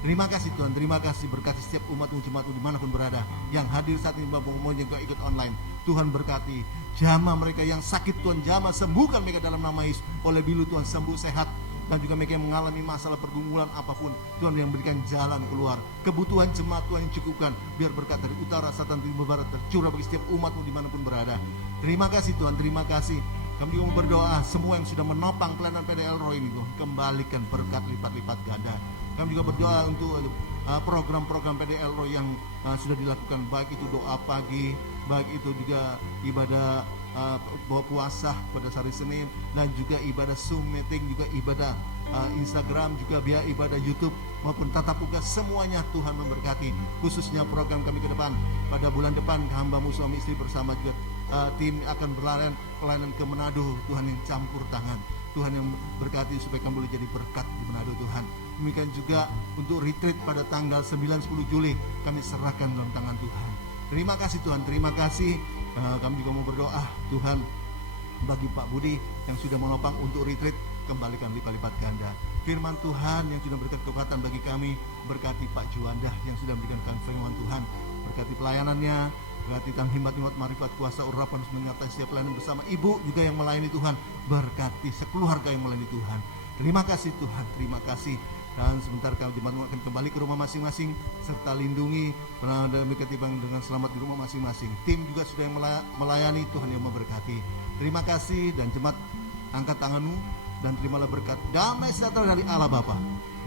Terima kasih Tuhan, terima kasih, berkati setiap umat-umat dimanapun berada yang hadir saat ini, Bapak mau juga ikut online. Tuhan berkati jamaah mereka yang sakit, Tuhan jamaah sembuhkan mereka dalam nama Yesus. Oleh bilu Tuhan sembuh sehat. Dan juga mereka yang mengalami masalah pergumulan apapun, Tuhan yang berikan jalan keluar. Kebutuhan jemaat Tuhan yang cukupkan, biar berkat dari utara, selatan, timur, barat tercurah bagi setiap umatmu dimanapun berada. Terima kasih Tuhan, terima kasih. Kami juga berdoa semua yang sudah menopang pelayanan PDL Roy ini, Tuhan kembalikan berkat lipat-lipat ganda. Kami juga berdoa untuk program-program PDL Roy yang sudah dilakukan, baik itu doa pagi, baik itu juga ibadah puasa pada hari Senin, dan juga ibadah Zoom meeting, juga ibadah Instagram, juga biar ibadah YouTube maupun tatap muka, semuanya Tuhan memberkati. Khususnya program kami ke depan, pada bulan depan hambamu suami istri bersama juga tim akan pelayanan ke Manado. Tuhan yang campur tangan, Tuhan yang berkati supaya kami boleh jadi berkat di Manado Tuhan. Demikian juga untuk retreat pada tanggal 9-10 Juli kami serahkan dalam tangan Tuhan. Terima kasih Tuhan, terima kasih. Kami juga mau berdoa Tuhan bagi Pak Budi yang sudah menopang untuk retreat, kembalikan lipat-lipat ganda. Firman Tuhan yang sudah berikan kekuatan bagi kami, berkati Pak Juanda yang sudah memberikan firman Tuhan, berkati pelayanannya, berkati Tuhan himmat-himmat marifat kuasa urapan mengatasi setiap pelayanan bersama Ibu juga yang melayani Tuhan, berkati sekeluarga yang melayani Tuhan. Terima kasih Tuhan, terima kasih. Dan sebentar kami jemaat akan kembali ke rumah masing-masing, serta lindungi mereka tiba dengan selamat di rumah masing-masing. Tim juga sudah yang melayani, Tuhan yang memberkati. Terima kasih, dan jemaat angkat tanganmu dan terimalah berkat damai sejahtera dari Allah Bapa,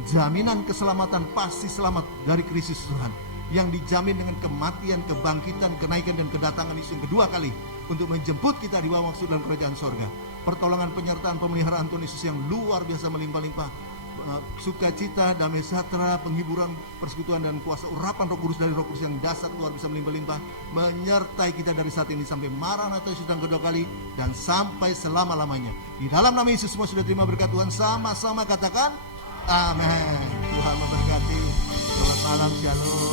jaminan keselamatan pasti selamat dari Kristus Tuhan, yang dijamin dengan kematian, kebangkitan, kenaikan dan kedatangan Yesus yang kedua kali untuk menjemput kita di bawah maksud dan kerajaan sorga. Pertolongan, penyertaan, pemeliharaan Tuhan Yesus yang luar biasa melimpah-limpah, sukacita, damai sejahtera, penghiburan, persekutuan dan kuasa urapan Roh Kudus dari Roh Kudus yang dasar luar bisa melimpah-limpah, menyertai kita dari saat ini sampai Maranatha Yesus yang kedua kali dan sampai selama-lamanya. Di dalam nama Yesus semua sudah terima berkat Tuhan, sama-sama katakan amin. Tuhan memberkati. Selamat malam, shalom.